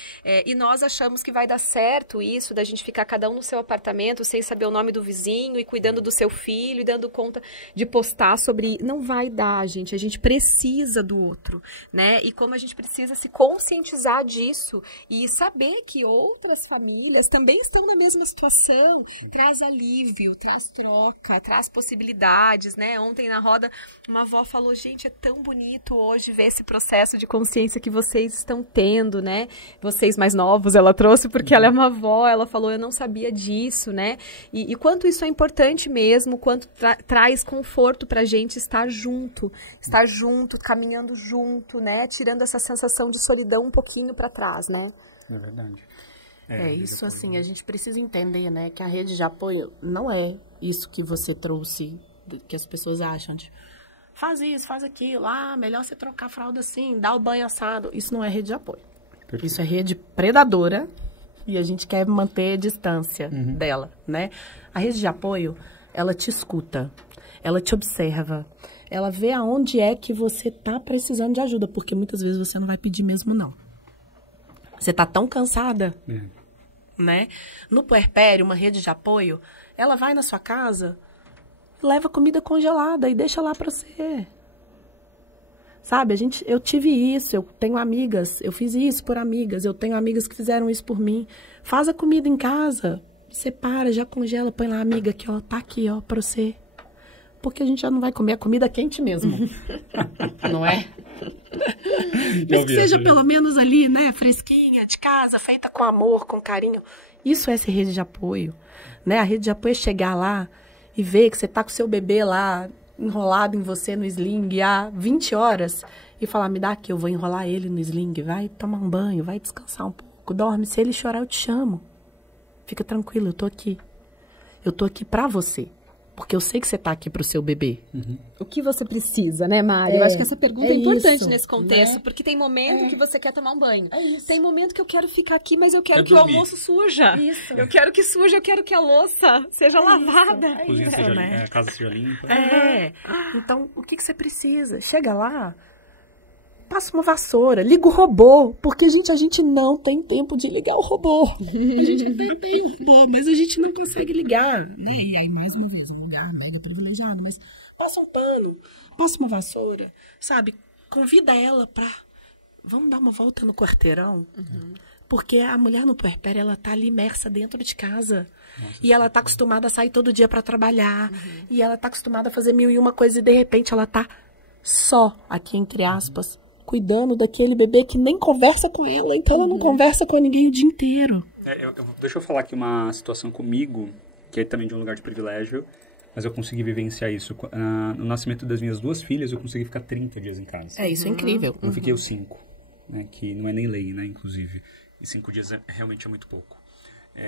E nós achamos que vai dar certo isso, da gente ficar cada um no seu apartamento, sem saber o nome do vizinho, e cuidando do seu filho, e dando conta de postar sobre... Não vai dar, gente. A gente precisa do outro, né? E como a gente precisa se conscientizar disso e saber que outras famílias também estão na mesma situação, traz alívio, traz troca, traz possibilidades, né? Ontem na roda, uma avó falou, gente, é tão bonito hoje ver esse processo de consciência que vocês estão tendo, né? Vocês mais novos, ela trouxe, porque ela é uma avó, ela falou, eu não sabia disso, né? E quanto isso é importante mesmo, quanto traz conforto pra gente estar junto, caminhando junto, né? Tirando essa sensação de solidão um pouquinho pra trás, né? É verdade. Isso assim, a gente precisa entender, né? Que a rede de apoio não é isso que você trouxe, que as pessoas acham de faz isso, faz aquilo, melhor você trocar a fralda assim, dar o banho assado. Isso não é rede de apoio. Perfeito. Isso é rede predadora. E a gente quer manter a distância dela, né? A rede de apoio, ela te escuta, ela te observa, ela vê aonde é que você tá precisando de ajuda, porque muitas vezes você não vai pedir mesmo, não. Você tá tão cansada, né? No puerpério, uma rede de apoio, ela vai na sua casa, leva comida congelada e deixa lá pra você. Sabe, eu tive isso, eu tenho amigas, eu fiz isso por amigas, eu tenho amigas que fizeram isso por mim. Faz a comida em casa, separa, já congela, põe lá, amiga, aqui, ó, tá aqui, ó, pra você. Porque a gente já não vai comer a comida quente mesmo, não é? Mas que seja pelo menos ali, né, fresquinha, de casa, feita com amor, com carinho. Isso é ser rede de apoio, né? A rede de apoio é chegar lá e ver que você tá com o seu bebê lá, enrolado em você no sling há 20 horas e falar, me dá aqui, eu vou enrolar ele no sling, vai tomar um banho, vai descansar um pouco, dorme, se ele chorar eu te chamo, fica tranquilo, eu tô aqui. Eu tô aqui pra você. Porque eu sei que você tá aqui pro seu bebê. O que você precisa, né, Mari? Eu acho que essa pergunta é importante nesse contexto, né? Porque tem momento que você quer tomar um banho. Tem momento que eu quero ficar aqui, mas eu quero que o almoço suja. Isso. Eu quero que suja, eu quero que a louça seja lavada. A cozinha seja limpa, a casa seja limpa. Então, o que você precisa? Chega lá, passa uma vassoura, liga o robô. Porque, gente, a gente não tem tempo de ligar o robô. A gente tem tempo, mas a gente não consegue ligar, né? E aí, mais uma vez, um lugar mega privilegiado, mas passa um pano, passa uma vassoura, sabe? Convida ela pra... Vamos dar uma volta no quarteirão? Porque a mulher no puerpério, ela tá ali imersa dentro de casa. Nossa, e ela tá acostumada a sair todo dia pra trabalhar. E ela tá acostumada a fazer 1001 coisas e, de repente, ela tá só, aqui entre aspas, cuidando daquele bebê que nem conversa com ela, então ela não conversa com ninguém o dia inteiro. Deixa eu falar aqui uma situação comigo, que é também de um lugar de privilégio, mas eu consegui vivenciar isso. No nascimento das minhas 2 filhas, eu consegui ficar 30 dias em casa. Isso é incrível. Não fiquei os 5, né, que não é nem lei, né, inclusive. E 5 dias realmente é muito pouco.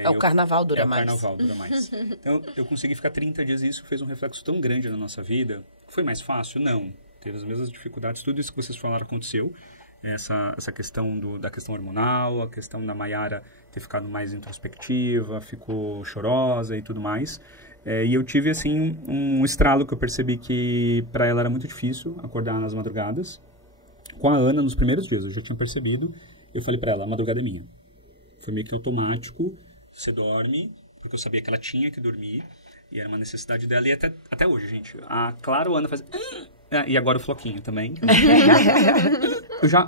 O carnaval dura mais. O carnaval dura mais. Então, eu consegui ficar 30 dias e isso fez um reflexo tão grande na nossa vida. Foi mais fácil? Não. Teve as mesmas dificuldades, tudo isso que vocês falaram aconteceu. Essa questão da questão hormonal, a questão da Mayara ter ficado mais introspectiva, ficou chorosa e tudo mais. E eu tive, assim, um estralo que eu percebi que para ela era muito difícil acordar nas madrugadas. Com a Ana, nos primeiros dias, eu já tinha percebido. Eu falei para ela, a madrugada é minha. Foi meio que automático. Você dorme, porque eu sabia que ela tinha que dormir. E era uma necessidade dela. E até hoje, gente. A Clara ou a Ana faz... E agora o Floquinho também. eu já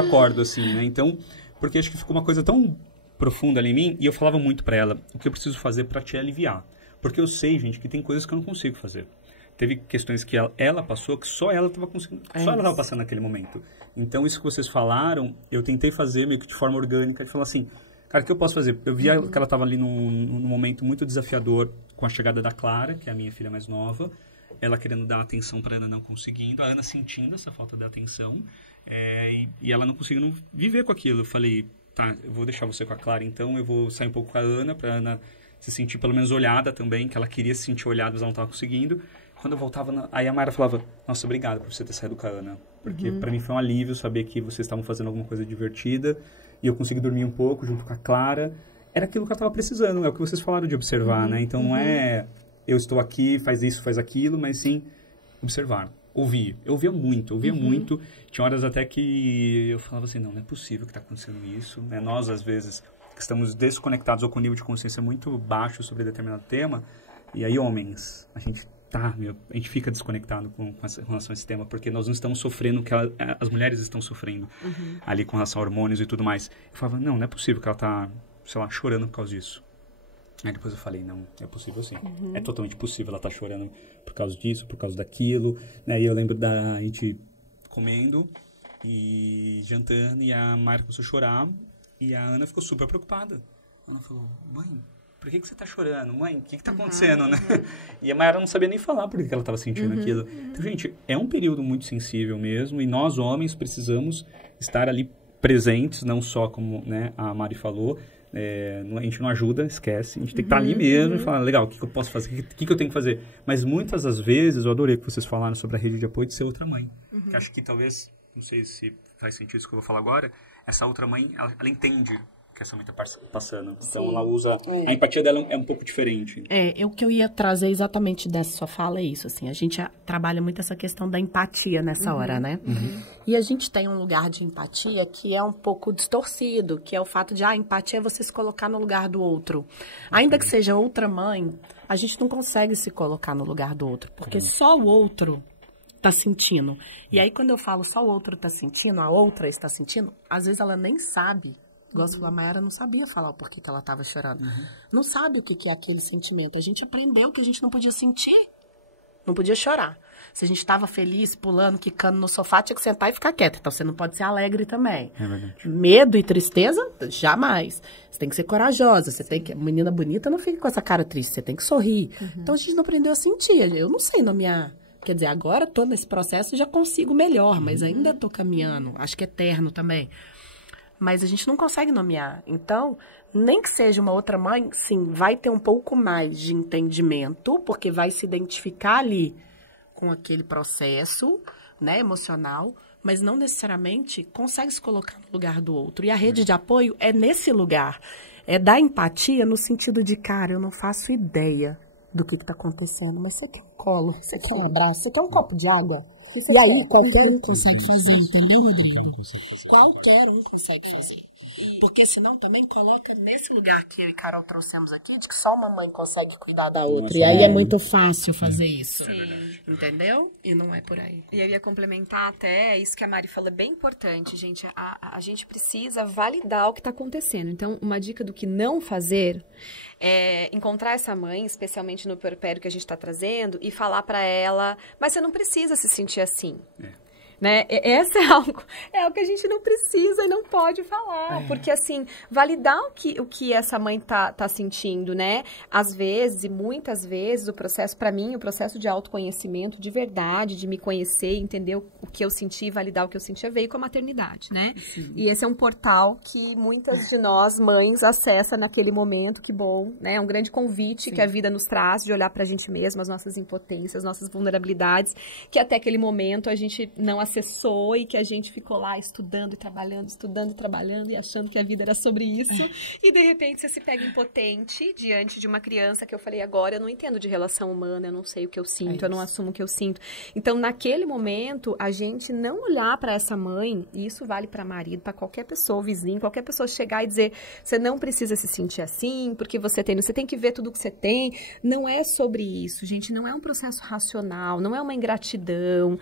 acordo, assim, né? Então, porque acho que ficou uma coisa tão profunda ali em mim. E eu falava muito pra ela, o que eu preciso fazer pra te aliviar. Porque eu sei, gente, que tem coisas que eu não consigo fazer. Teve questões que ela passou que só ela estava conseguindo. Só ela estava passando naquele momento. Então, isso que vocês falaram, eu tentei fazer meio que de forma orgânica, de falar assim... Cara, o que eu posso fazer? Eu via que ela estava ali num momento muito desafiador com a chegada da Clara, que é a minha filha mais nova. Ela querendo dar atenção para a Ana, não conseguindo. A Ana sentindo essa falta de atenção. E ela não conseguindo viver com aquilo. Eu falei, tá, eu vou deixar você com a Clara, então. Eu vou sair um pouco com a Ana, para a Ana se sentir pelo menos olhada também, que ela queria se sentir olhada, mas ela não estava conseguindo. Quando eu voltava, aí a Mayara falava, nossa, obrigado por você ter saído com a Ana. Porque para mim foi um alívio saber que vocês estavam fazendo alguma coisa divertida. E eu consegui dormir um pouco junto com a Clara. Era aquilo que ela estava precisando, é o que vocês falaram de observar, né? Então não é eu estou aqui, faz isso, faz aquilo, mas sim observar, ouvir. Eu ouvia muito. Tinha horas até que eu falava assim, não é possível que está acontecendo isso. Né? Nós, às vezes, que estamos desconectados ou com nível de consciência muito baixo sobre determinado tema, e aí, homens, a gente fica desconectado com relação a esse tema, porque nós não estamos sofrendo o que as mulheres estão sofrendo ali com relação a hormônios e tudo mais. Eu falava, não é possível que ela tá, sei lá, chorando por causa disso. Aí depois eu falei, não, é possível sim. É totalmente possível ela tá chorando por causa disso, por causa daquilo. Né? E eu lembro da gente comendo e jantando, e a Mayra começou a chorar, e a Ana ficou super preocupada. Ela falou, mãe, por que você tá chorando? Mãe, o que tá acontecendo, né? E a Mayara não sabia nem falar por que ela tava sentindo aquilo. Então, gente, é um período muito sensível mesmo, e nós, homens, precisamos estar ali presentes, não só como, né, a Mari falou, a gente não ajuda, esquece, a gente tem que estar ali mesmo e falar, legal, o que eu posso fazer, o que eu tenho que fazer? Mas muitas das vezes, eu adorei que vocês falaram sobre a rede de apoio de ser outra mãe. Que acho que talvez, não sei se faz sentido isso que eu vou falar agora, essa outra mãe, ela entende que essa mãe está passando. Então, ela usa... A empatia dela é um pouco diferente. O que eu ia trazer exatamente dessa sua fala é isso, assim. A gente trabalha muito essa questão da empatia nessa hora, né? E a gente tem um lugar de empatia que é um pouco distorcido, que é o fato de, empatia é você se colocar no lugar do outro. Ainda que seja outra mãe, a gente não consegue se colocar no lugar do outro, porque só o outro tá sentindo. E aí, quando eu falo só o outro tá sentindo, a outra está sentindo, às vezes ela nem sabe. Igual você falou, a Mayara não sabia falar o porquê que ela estava chorando. Não sabe o que é aquele sentimento. A gente aprendeu que a gente não podia sentir. Não podia chorar. Se a gente estava feliz, pulando, quicando no sofá, tinha que sentar e ficar quieta. Então, você não pode ser alegre também. É verdade. Medo e tristeza, jamais. Você tem que ser corajosa. Você tem que... Menina bonita não fica com essa cara triste. Você tem que sorrir. Então, a gente não aprendeu a sentir. Eu não sei nomear. Quer dizer, agora estou nesse processo e já consigo melhor. Mas ainda estou caminhando. Acho que é eterno também. mas a gente não consegue nomear. Então, nem que seja uma outra mãe, sim, vai ter um pouco mais de entendimento, porque vai se identificar ali com aquele processo, né, emocional, mas não necessariamente consegue se colocar no lugar do outro. E a rede de apoio é nesse lugar. É da empatia no sentido de, cara, eu não faço ideia do que está acontecendo, mas você quer um colo, você quer um abraço, você quer um copo de água? E aí qualquer um consegue fazer, entendeu, Rodrigo? Qualquer um consegue fazer. Porque senão também coloca nesse lugar que eu e Carol trouxemos aqui, de que só uma mãe consegue cuidar da outra. E aí é muito fácil fazer isso. Sim. Entendeu? E não é por aí. E eu ia complementar até, isso que a Mari falou é bem importante, gente. A gente precisa validar o que está acontecendo. Então, uma dica do que não fazer é encontrar essa mãe, especialmente no puerpério que a gente está trazendo, e falar para ela, mas você não precisa se sentir assim. Né? Essa é algo que a gente não precisa e não pode falar, porque assim, validar o que essa mãe tá sentindo, né? Às vezes, e muitas vezes, o processo, para mim, o processo de autoconhecimento, de verdade, de me conhecer, entender o que eu senti, validar o que eu sentia, veio com a maternidade, né? Sim. E esse é um portal que muitas de nós, mães, acessam naquele momento, que bom, né? É um grande convite Sim. que a vida nos traz de olhar pra gente mesma, as nossas impotências, nossas vulnerabilidades, que até aquele momento a gente não acessou e que a gente ficou lá estudando e trabalhando e achando que a vida era sobre isso. E, de repente, você se pega impotente diante de uma criança que eu falei agora, eu não entendo de relação humana, eu não sei o que eu sinto, eu não assumo o que eu sinto. Então, naquele momento, a gente não olhar para essa mãe, e isso vale para marido, para qualquer pessoa, vizinho, qualquer pessoa chegar e dizer, você não precisa se sentir assim, porque você tem que ver tudo que você tem. Não é sobre isso, gente, não é um processo racional, não é uma ingratidão.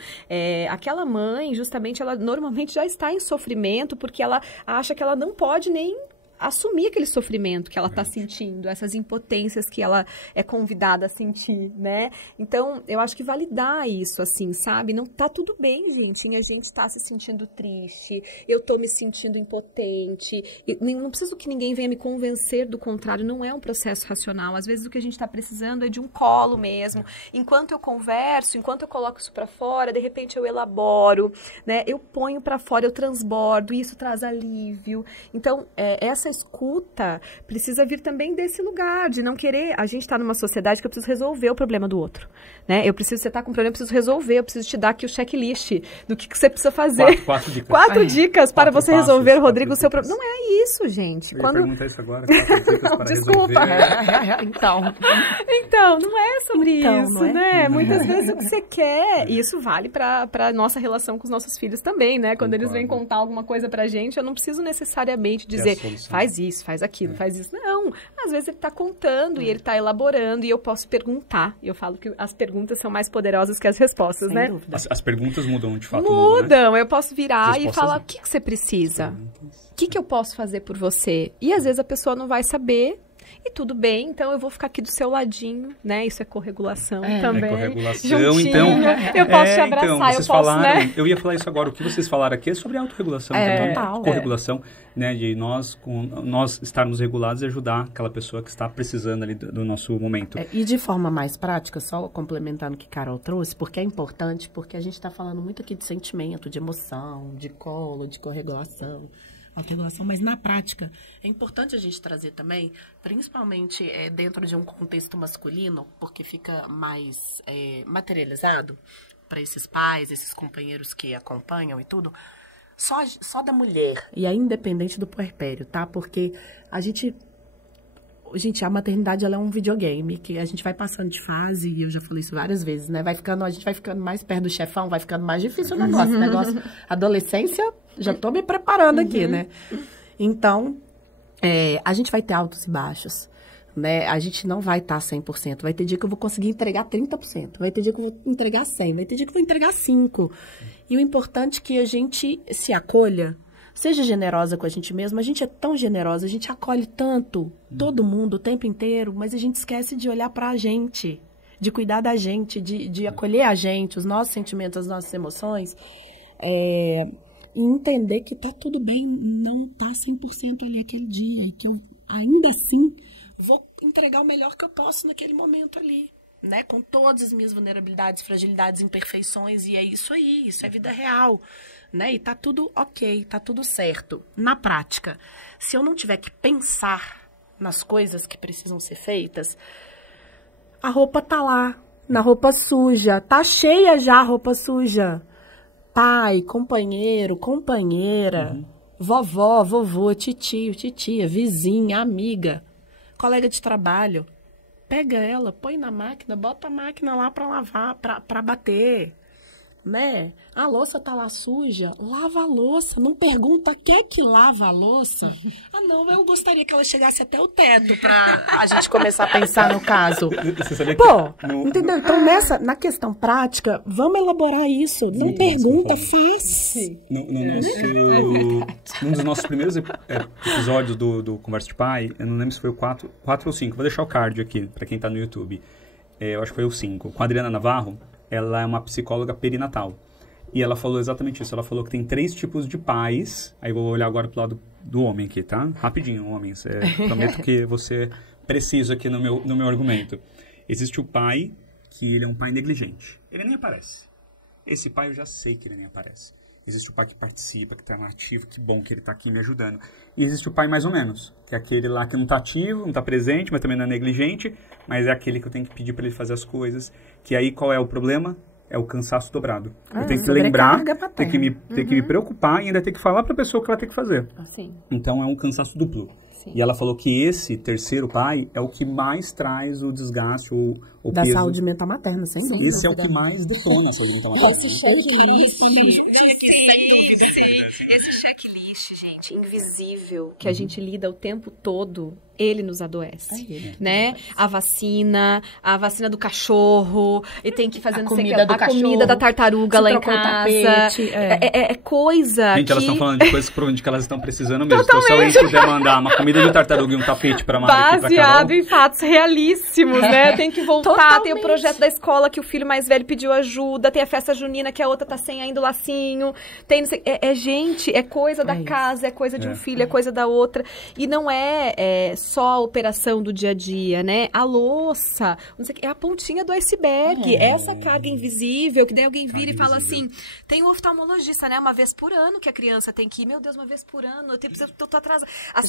Aquela mãe, justamente, ela normalmente já está em sofrimento porque ela acha que ela não pode nem assumir aquele sofrimento que ela está sentindo, essas impotências que ela é convidada a sentir, né? Então, eu acho que validar isso, assim, sabe? Não tá tudo bem, gente, a gente tá se sentindo triste, eu tô me sentindo impotente, não preciso que ninguém venha me convencer do contrário, não é um processo racional. Às vezes o que a gente tá precisando é de um colo mesmo. Enquanto eu converso, enquanto eu coloco isso para fora, de repente eu elaboro, né? Eu ponho para fora, eu transbordo, e isso traz alívio. Então, essa escuta precisa vir também desse lugar, de não querer... A gente está numa sociedade que eu preciso resolver o problema do outro, né? Você tá com um problema, eu preciso resolver, eu preciso te dar aqui o checklist do que você precisa fazer. Quatro dicas. Quatro dicas para você resolver, Rodrigo, o seu problema. Não é isso, gente. Eu ia perguntar isso agora. 4 dicas para Desculpa. Resolver. Então, não é sobre isso, né? Muitas vezes o que você quer, e isso vale para nossa relação com os nossos filhos também, né? Quando eles vêm contar alguma coisa pra gente, eu não preciso necessariamente dizer, faz isso, faz aquilo, faz isso. Não, às vezes ele tá contando e ele tá elaborando e eu posso perguntar. E eu falo que as perguntas são mais poderosas que as respostas, né? As perguntas mudam, de fato. Mudam. Né? Eu posso virar e falar, o que você precisa? O que eu posso fazer por você? E às vezes a pessoa não vai saber. E tudo bem, então eu vou ficar aqui do seu ladinho, né? Isso é corregulação também. É corregulação, juntinho. Então... Eu posso te abraçar, vocês eu posso, falaram, né? Eu ia falar isso agora, o que vocês falaram aqui é sobre autorregulação também. Total. Corregulação, né? De nós estarmos regulados e ajudar aquela pessoa que está precisando ali do nosso momento. E de forma mais prática, só complementando o que a Carol trouxe, porque é importante, porque a gente está falando muito aqui de sentimento, de emoção, de colo, de corregulação. Autorregulação, mas na prática é importante a gente trazer também, principalmente dentro de um contexto masculino, porque fica mais materializado para esses pais, esses companheiros que acompanham e tudo, só da mulher, e aí independente do puerpério, tá? Porque a maternidade ela é um videogame, que a gente vai passando de fase, e eu já falei isso várias vezes, né? A gente vai ficando mais perto do chefão, vai ficando mais difícil o negócio. Adolescência, já tô me preparando aqui, né? Então, a gente vai ter altos e baixos, né? A gente não vai estar 100%. Vai ter dia que eu vou conseguir entregar 30%. Vai ter dia que eu vou entregar 100%. Vai ter dia que eu vou entregar 5%. E o importante é que a gente se acolha, seja generosa com a gente mesma. A gente é tão generosa, a gente acolhe tanto todo mundo o tempo inteiro, mas a gente esquece de olhar pra gente, de cuidar da gente, de acolher a gente, os nossos sentimentos, as nossas emoções, e entender que tá tudo bem, não tá 100% ali aquele dia, e que eu, ainda assim, vou entregar o melhor que eu posso naquele momento ali. né? Com todas as minhas vulnerabilidades, fragilidades, imperfeições, e é isso aí, isso é vida real, né? E tá tudo ok, tá tudo certo. Na prática, se eu não tiver que pensar nas coisas que precisam ser feitas, a roupa tá lá, na roupa suja, tá cheia já a roupa suja. Pai, companheiro, companheira, vovó, vovô, titio, titia, vizinha, amiga, colega de trabalho. Pega ela, põe na máquina, bota a máquina lá para lavar, para bater, né? A louça tá lá suja, lava a louça. Não pergunta quem é que lava a louça. Ah, não, eu gostaria que ela chegasse até o teto para a gente começar a pensar no caso. Pô, entendeu? Então, na questão prática, vamos elaborar isso. Não pergunta, faz. Num dos nossos primeiros episódios do Conversa de Pai, eu não lembro se foi o 4 ou 5, vou deixar o card aqui, para quem tá no YouTube. Eu acho que foi o 5. Com a Adriana Navarro, ela é uma psicóloga perinatal. E ela falou exatamente isso. Ela falou que tem 3 tipos de pais. Aí eu vou olhar agora pro lado do homem aqui, tá? Rapidinho, homem. Prometo que você precisa aqui no meu argumento. Existe o pai, que ele é um pai negligente. Ele nem aparece. Esse pai eu já sei que ele nem aparece. Existe o pai que participa, que tá ativo, que bom que ele tá aqui me ajudando. E existe o pai mais ou menos, que é aquele lá que não tá ativo, não tá presente, mas também não é negligente, mas é aquele que eu tenho que pedir para ele fazer as coisas. Que aí qual é o problema? É o cansaço dobrado. Eu tenho que lembrar, tenho que me preocupar e ainda ter que falar para a pessoa o que ela tem que fazer. Assim. Então é um cansaço duplo. Sim. E ela falou que esse terceiro pai é o que mais traz o desgaste, o da peso. Saúde mental materna, sem dúvida. Esse é o que mais detona a saúde mental materna. Esse checklist, gente, invisível, que a gente lida o tempo todo, ele nos adoece, né? A vacina do cachorro, e tem que fazer a comida da tartaruga lá em casa. É coisa gente, elas estão falando de coisas por onde que elas estão precisando mesmo. Então, se alguém puder mandar uma comida de tartaruga e um tapete pra Mari, baseado em fatos realíssimos, né? Tem que voltar. Tem o projeto da escola que o filho mais velho pediu ajuda, tem a festa junina que a outra tá sem ainda o lacinho, tem gente, é coisa da casa, é coisa de um filho, é coisa da outra, e não é só a operação do dia a dia, né? A louça, não sei o que, é a pontinha do iceberg, essa carga invisível, que daí alguém vira e fala assim, tem um oftalmologista, né? Uma vez por ano que a criança tem que ir, meu Deus, uma vez por ano, eu tô atrasada. A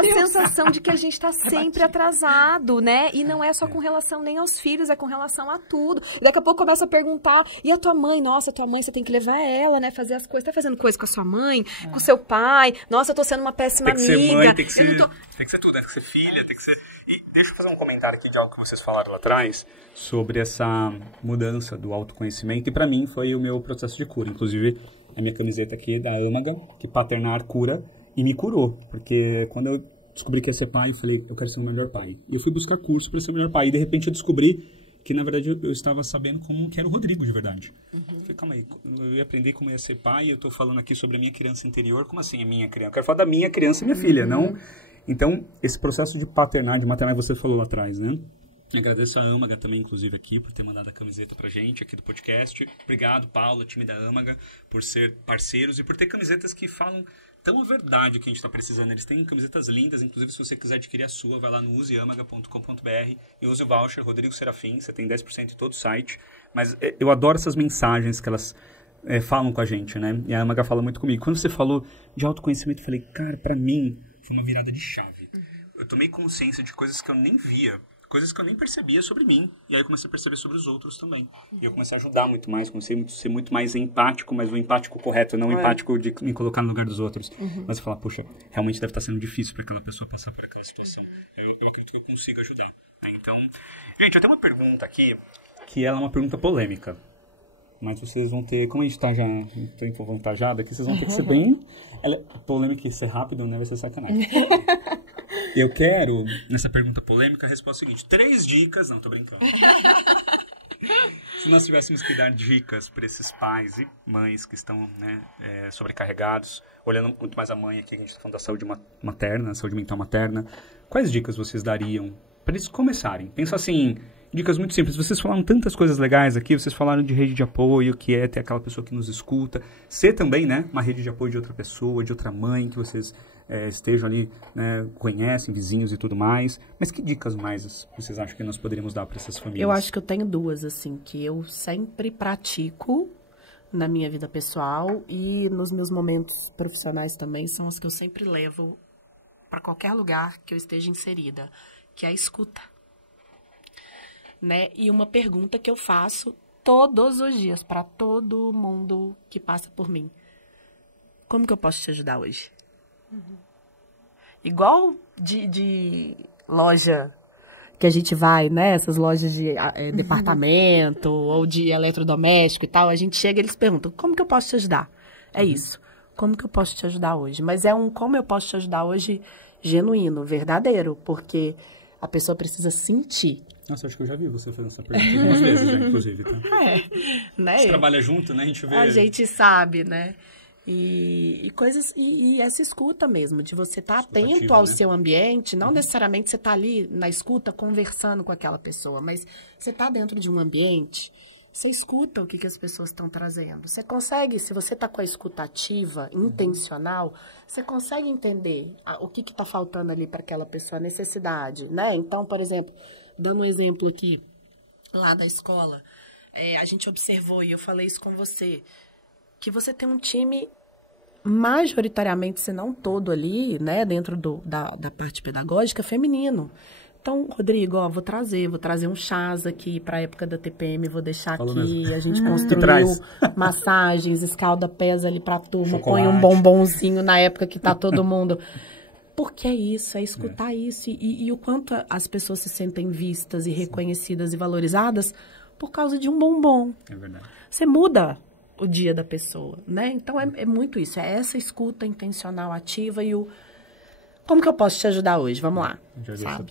sensação de que a gente tá sempre atrasado, né? E não é só com relação nem aos filhos, é com relação a tudo. E daqui a pouco começa a perguntar, e a tua mãe? Nossa, tua mãe, você tem que levar ela, né? Fazer as coisas. Tá fazendo coisa com a sua mãe? Com o seu pai? Nossa, eu tô sendo uma péssima amiga. Tem que ser mãe, tem que ser tudo, tem que ser filha, tem que ser... E deixa eu fazer um comentário aqui de algo que vocês falaram lá atrás, sobre essa mudança do autoconhecimento, e pra mim foi o meu processo de cura. Inclusive, a minha camiseta aqui da Âmaga, que paternar cura, e me curou. Porque quando eu descobri que ia ser pai, eu falei, eu quero ser o melhor pai. E eu fui buscar curso para ser o melhor pai. E de repente eu descobri que, na verdade, eu estava sabendo como que era o Rodrigo de verdade. Falei, calma aí, eu ia aprender como ia ser pai, eu tô falando aqui sobre a minha criança interior. Como assim a minha criança? Eu quero falar da minha criança e minha filha, não... Então, esse processo de paternar, de maternar, você falou lá atrás, né? Agradeço a Âmaga também, inclusive, aqui, por ter mandado a camiseta pra gente, aqui do podcast. Obrigado, Paula, time da Âmaga, por ser parceiros e por ter camisetas que falam tão a verdade que a gente está precisando. Eles têm camisetas lindas, inclusive se você quiser adquirir a sua, vai lá no useamaga.com.br e use o voucher Rodrigo Serafim, você tem 10% em todo o site. Mas eu adoro essas mensagens que elas falam com a gente, né? E a Âmaga fala muito comigo. Quando você falou de autoconhecimento, eu falei, cara, pra mim foi uma virada de chave. Eu tomei consciência de coisas que eu nem via, coisas que eu nem percebia sobre mim. E aí eu comecei a perceber sobre os outros também. E eu comecei a ajudar muito mais, comecei a ser muito mais empático, mas o empático correto, não o empático de me colocar no lugar dos outros. Mas eu falar, poxa, realmente deve estar sendo difícil para aquela pessoa passar por aquela situação. Eu acredito que eu consigo ajudar. Então, gente, eu tenho uma pergunta aqui, que ela é uma pergunta polêmica. Mas vocês vão ter, como a gente tá já um tempo avantajado aqui, vocês vão ter que ser bem... Ela é polêmica e ser rápido, né? Vai ser sacanagem. Eu quero, nessa pergunta polêmica, a resposta seguinte. 3 dicas... Não, tô brincando. Se nós tivéssemos que dar dicas para esses pais e mães que estão, né, sobrecarregados, olhando muito mais a mãe aqui, que a gente está falando da saúde materna, saúde mental materna, quais dicas vocês dariam para eles começarem? Pensa assim, Dicas muito simples. Vocês falaram tantas coisas legais aqui, vocês falaram de rede de apoio, que é ter aquela pessoa que nos escuta. Ser também, né, uma rede de apoio de outra pessoa, de outra mãe, que vocês estejam ali, né, conhecem, vizinhos e tudo mais. Mas que dicas mais vocês acham que nós poderíamos dar para essas famílias? Eu acho que eu tenho duas, assim, que eu sempre pratico na minha vida pessoal e nos meus momentos profissionais também, são as que eu sempre levo para qualquer lugar que eu esteja inserida, que é a escuta. Né? E uma pergunta que eu faço todos os dias para todo mundo que passa por mim. Como que eu posso te ajudar hoje? Igual de loja que a gente vai, né? Essas lojas de departamento ou de eletrodoméstico e tal. A gente chega e eles perguntam, como que eu posso te ajudar? É isso. Como que eu posso te ajudar hoje? Mas é um como eu posso te ajudar hoje genuíno, verdadeiro. Porque a pessoa precisa sentir. Nossa, acho que eu já vi você fazendo essa pergunta algumas vezes, já, inclusive, tá? Né? Você trabalha junto, né? A gente vê... A gente sabe, né? E coisas... E essa escuta mesmo, de você estar atento ao seu ambiente. Não necessariamente você tá ali na escuta conversando com aquela pessoa, mas você tá dentro de um ambiente, você escuta o que as pessoas estão trazendo. Você consegue, se você tá com a escuta ativa, intencional, você consegue entender o que tá faltando ali para aquela pessoa, a necessidade, né? Então, por exemplo... Dando um exemplo aqui, lá da escola, a gente observou, e eu falei isso com você, que você tem um time majoritariamente, se não todo ali, né, dentro da parte pedagógica, feminino. Então, Rodrigo, ó, vou trazer um chás aqui para a época da TPM, vou deixar aqui, mesmo. A gente construiu massagens, escalda-pés ali para a turma, põe um bombonzinho na época que tá todo mundo... Porque é isso, é escutar isso. E o quanto as pessoas se sentem vistas e reconhecidas e valorizadas por causa de um bombom. É verdade. Você muda o dia da pessoa, né? Então, é muito isso. É essa escuta intencional, ativa e o... Como que eu posso te ajudar hoje? Vamos lá.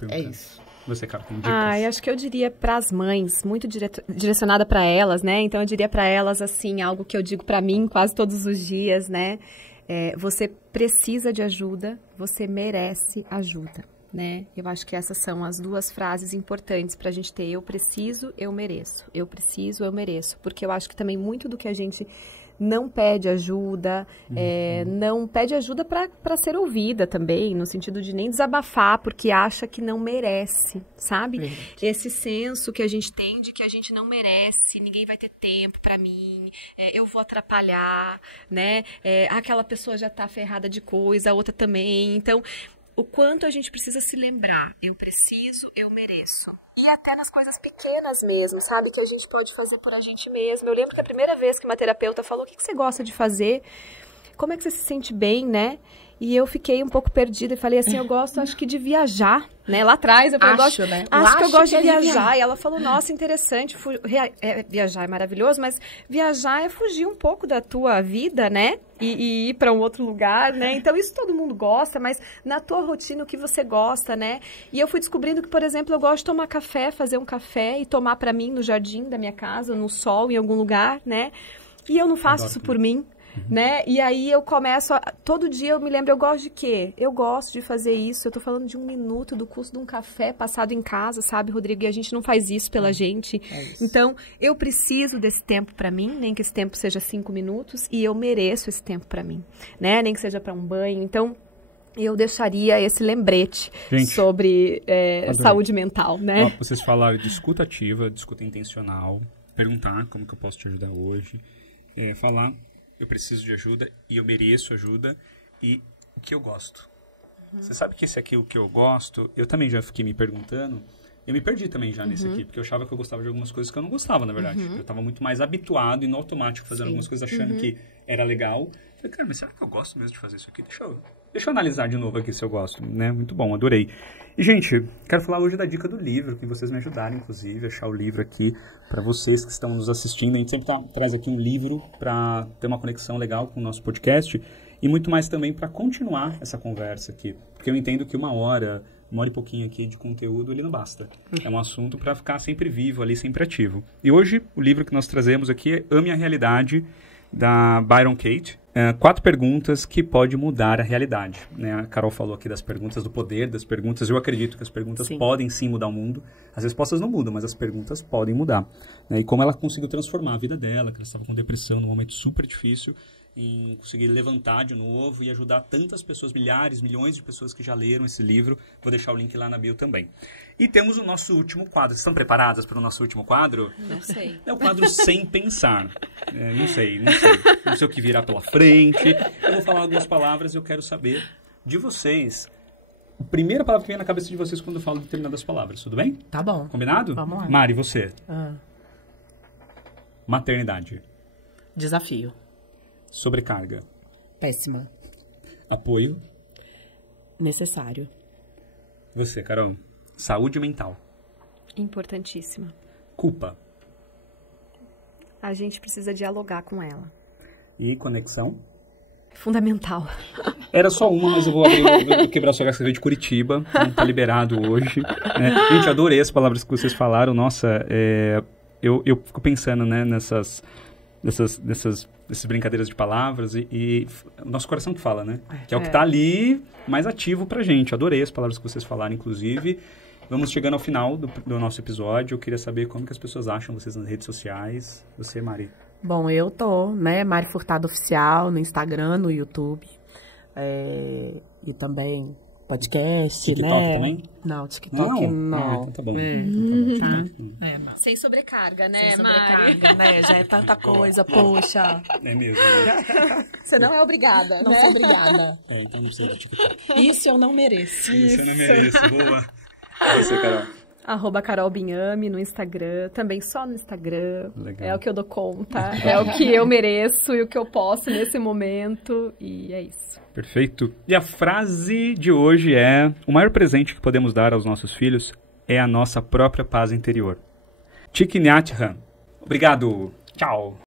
É isso. Você, cara, tem dicas? Eu acho que eu diria para as mães, muito direcionada para elas, né? Então, eu diria para elas, assim, algo que eu digo para mim quase todos os dias, né? Você precisa de ajuda, você merece ajuda, né? Eu acho que essas são as duas frases importantes para a gente ter. Eu preciso, eu mereço. Eu preciso, eu mereço. Porque eu acho que também muito do que a gente não pede ajuda, não pede ajuda para ser ouvida também, no sentido de nem desabafar, porque acha que não merece, sabe? Esse senso que a gente tem de que a gente não merece, ninguém vai ter tempo para mim, eu vou atrapalhar, né? Aquela pessoa já tá ferrada de coisa, a outra também. Então, o quanto a gente precisa se lembrar, eu preciso, eu mereço. E até nas coisas pequenas mesmo, sabe? Que a gente pode fazer por a gente mesmo. Eu lembro que a primeira vez que uma terapeuta falou, o que você gosta de fazer? Como é que você se sente bem, né? E eu fiquei um pouco perdida e falei assim, eu gosto, acho que de viajar, né? Lá atrás, eu falei, acho que eu gosto de viajar. E ela falou, nossa, interessante, viajar é maravilhoso, mas viajar é fugir um pouco da tua vida, né? E ir para um outro lugar, né? Então, isso todo mundo gosta, mas na tua rotina, o que você gosta, né? E eu fui descobrindo que, por exemplo, eu gosto de tomar café, fazer um café e tomar para mim no jardim da minha casa, no sol, em algum lugar, né? E eu não faço isso por mim. Né? E aí eu começo, todo dia eu me lembro, eu gosto de quê? Eu gosto de fazer isso, eu tô falando de 1 minuto do custo de um café passado em casa, sabe, Rodrigo? E a gente não faz isso pela gente. Então, eu preciso desse tempo pra mim, nem que esse tempo seja 5 minutos, e eu mereço esse tempo pra mim, né? Nem que seja pra um banho. Então, eu deixaria esse lembrete sobre saúde mental, né? Ó, vocês falaram de escuta ativa, de escuta intencional, perguntar como que eu posso te ajudar hoje, falar eu preciso de ajuda e eu mereço ajuda e o que eu gosto. Você sabe que esse aqui, o que eu gosto, eu também já fiquei me perguntando, eu me perdi também já nesse aqui, porque eu achava que eu gostava de algumas coisas que eu não gostava, na verdade. Eu estava muito mais habituado e no automático fazendo algumas coisas, achando que era legal. Falei, cara, mas será que eu gosto mesmo de fazer isso aqui? Deixa eu analisar de novo aqui se eu gosto, né? Muito bom, adorei. E, gente, quero falar hoje da dica do livro, que vocês me ajudaram, inclusive, a achar o livro aqui para vocês que estão nos assistindo. A gente sempre traz aqui um livro para ter uma conexão legal com o nosso podcast e muito mais também para continuar essa conversa aqui. Porque eu entendo que 1 hora e pouquinho aqui de conteúdo, ele não basta. É um assunto para ficar sempre vivo ali, sempre ativo. E hoje, o livro que nós trazemos aqui é Ame a Realidade, da Byron Katie. 4 perguntas que pode mudar a realidade. Né? A Carol falou aqui das perguntas, do poder das perguntas. Eu acredito que as perguntas podem sim mudar o mundo. As respostas não mudam, mas as perguntas podem mudar. Né? E como ela conseguiu transformar a vida dela, que ela estava com depressão num momento super difícil, em conseguir levantar de novo e ajudar tantas pessoas, milhares, milhões de pessoas que já leram esse livro. Vou deixar o link lá na bio também. E temos o nosso último quadro. Estão preparadas para o nosso último quadro? Não sei. É o quadro Sem Pensar. Não sei. Não sei o que virá pela frente. Eu vou falar algumas palavras e eu quero saber de vocês. A primeira palavra que vem na cabeça de vocês quando eu falo determinadas palavras. Tudo bem? Tá bom. Combinado? Vamos lá. Mari, você? Maternidade. Desafio. Sobrecarga. Péssima. Apoio. Necessário. Você, Carol? Saúde mental. Importantíssima. Culpa. A gente precisa dialogar com ela. E conexão? Fundamental. Era só uma, mas eu vou quebrar sua casca de Curitiba. Não tá liberado hoje. Gente, adorei as palavras que vocês falaram. Nossa, eu fico pensando, né, nessas brincadeiras de palavras e o nosso coração que fala, né? Que é o que tá ali mais ativo pra gente. Adorei as palavras que vocês falaram, inclusive. Vamos chegando ao final do nosso episódio. Eu queria saber como que as pessoas acham vocês nas redes sociais. Você, Mari? Bom, eu tô, né, Mari Furtado Oficial, no Instagram, no YouTube. E também podcast, TikTok né? também? Não, TikTok não. Então tá bom. Não. Sem sobrecarga, né, Sem Mari? sobrecarga, né? Já é tanta coisa, poxa. É mesmo, né? Você não é obrigada, Não sou obrigada. Então não precisa do TikTok. Isso eu não mereço. Isso eu não mereço, boa. Você, Carol? @Carol Binhame no Instagram, também só no Instagram. Legal. É o que eu dou conta, é o que eu mereço e o que eu posso nesse momento, e é isso. Perfeito. E a frase de hoje é: o maior presente que podemos dar aos nossos filhos é a nossa própria paz interior. Thich Nhat Hanh. Obrigado. Tchau.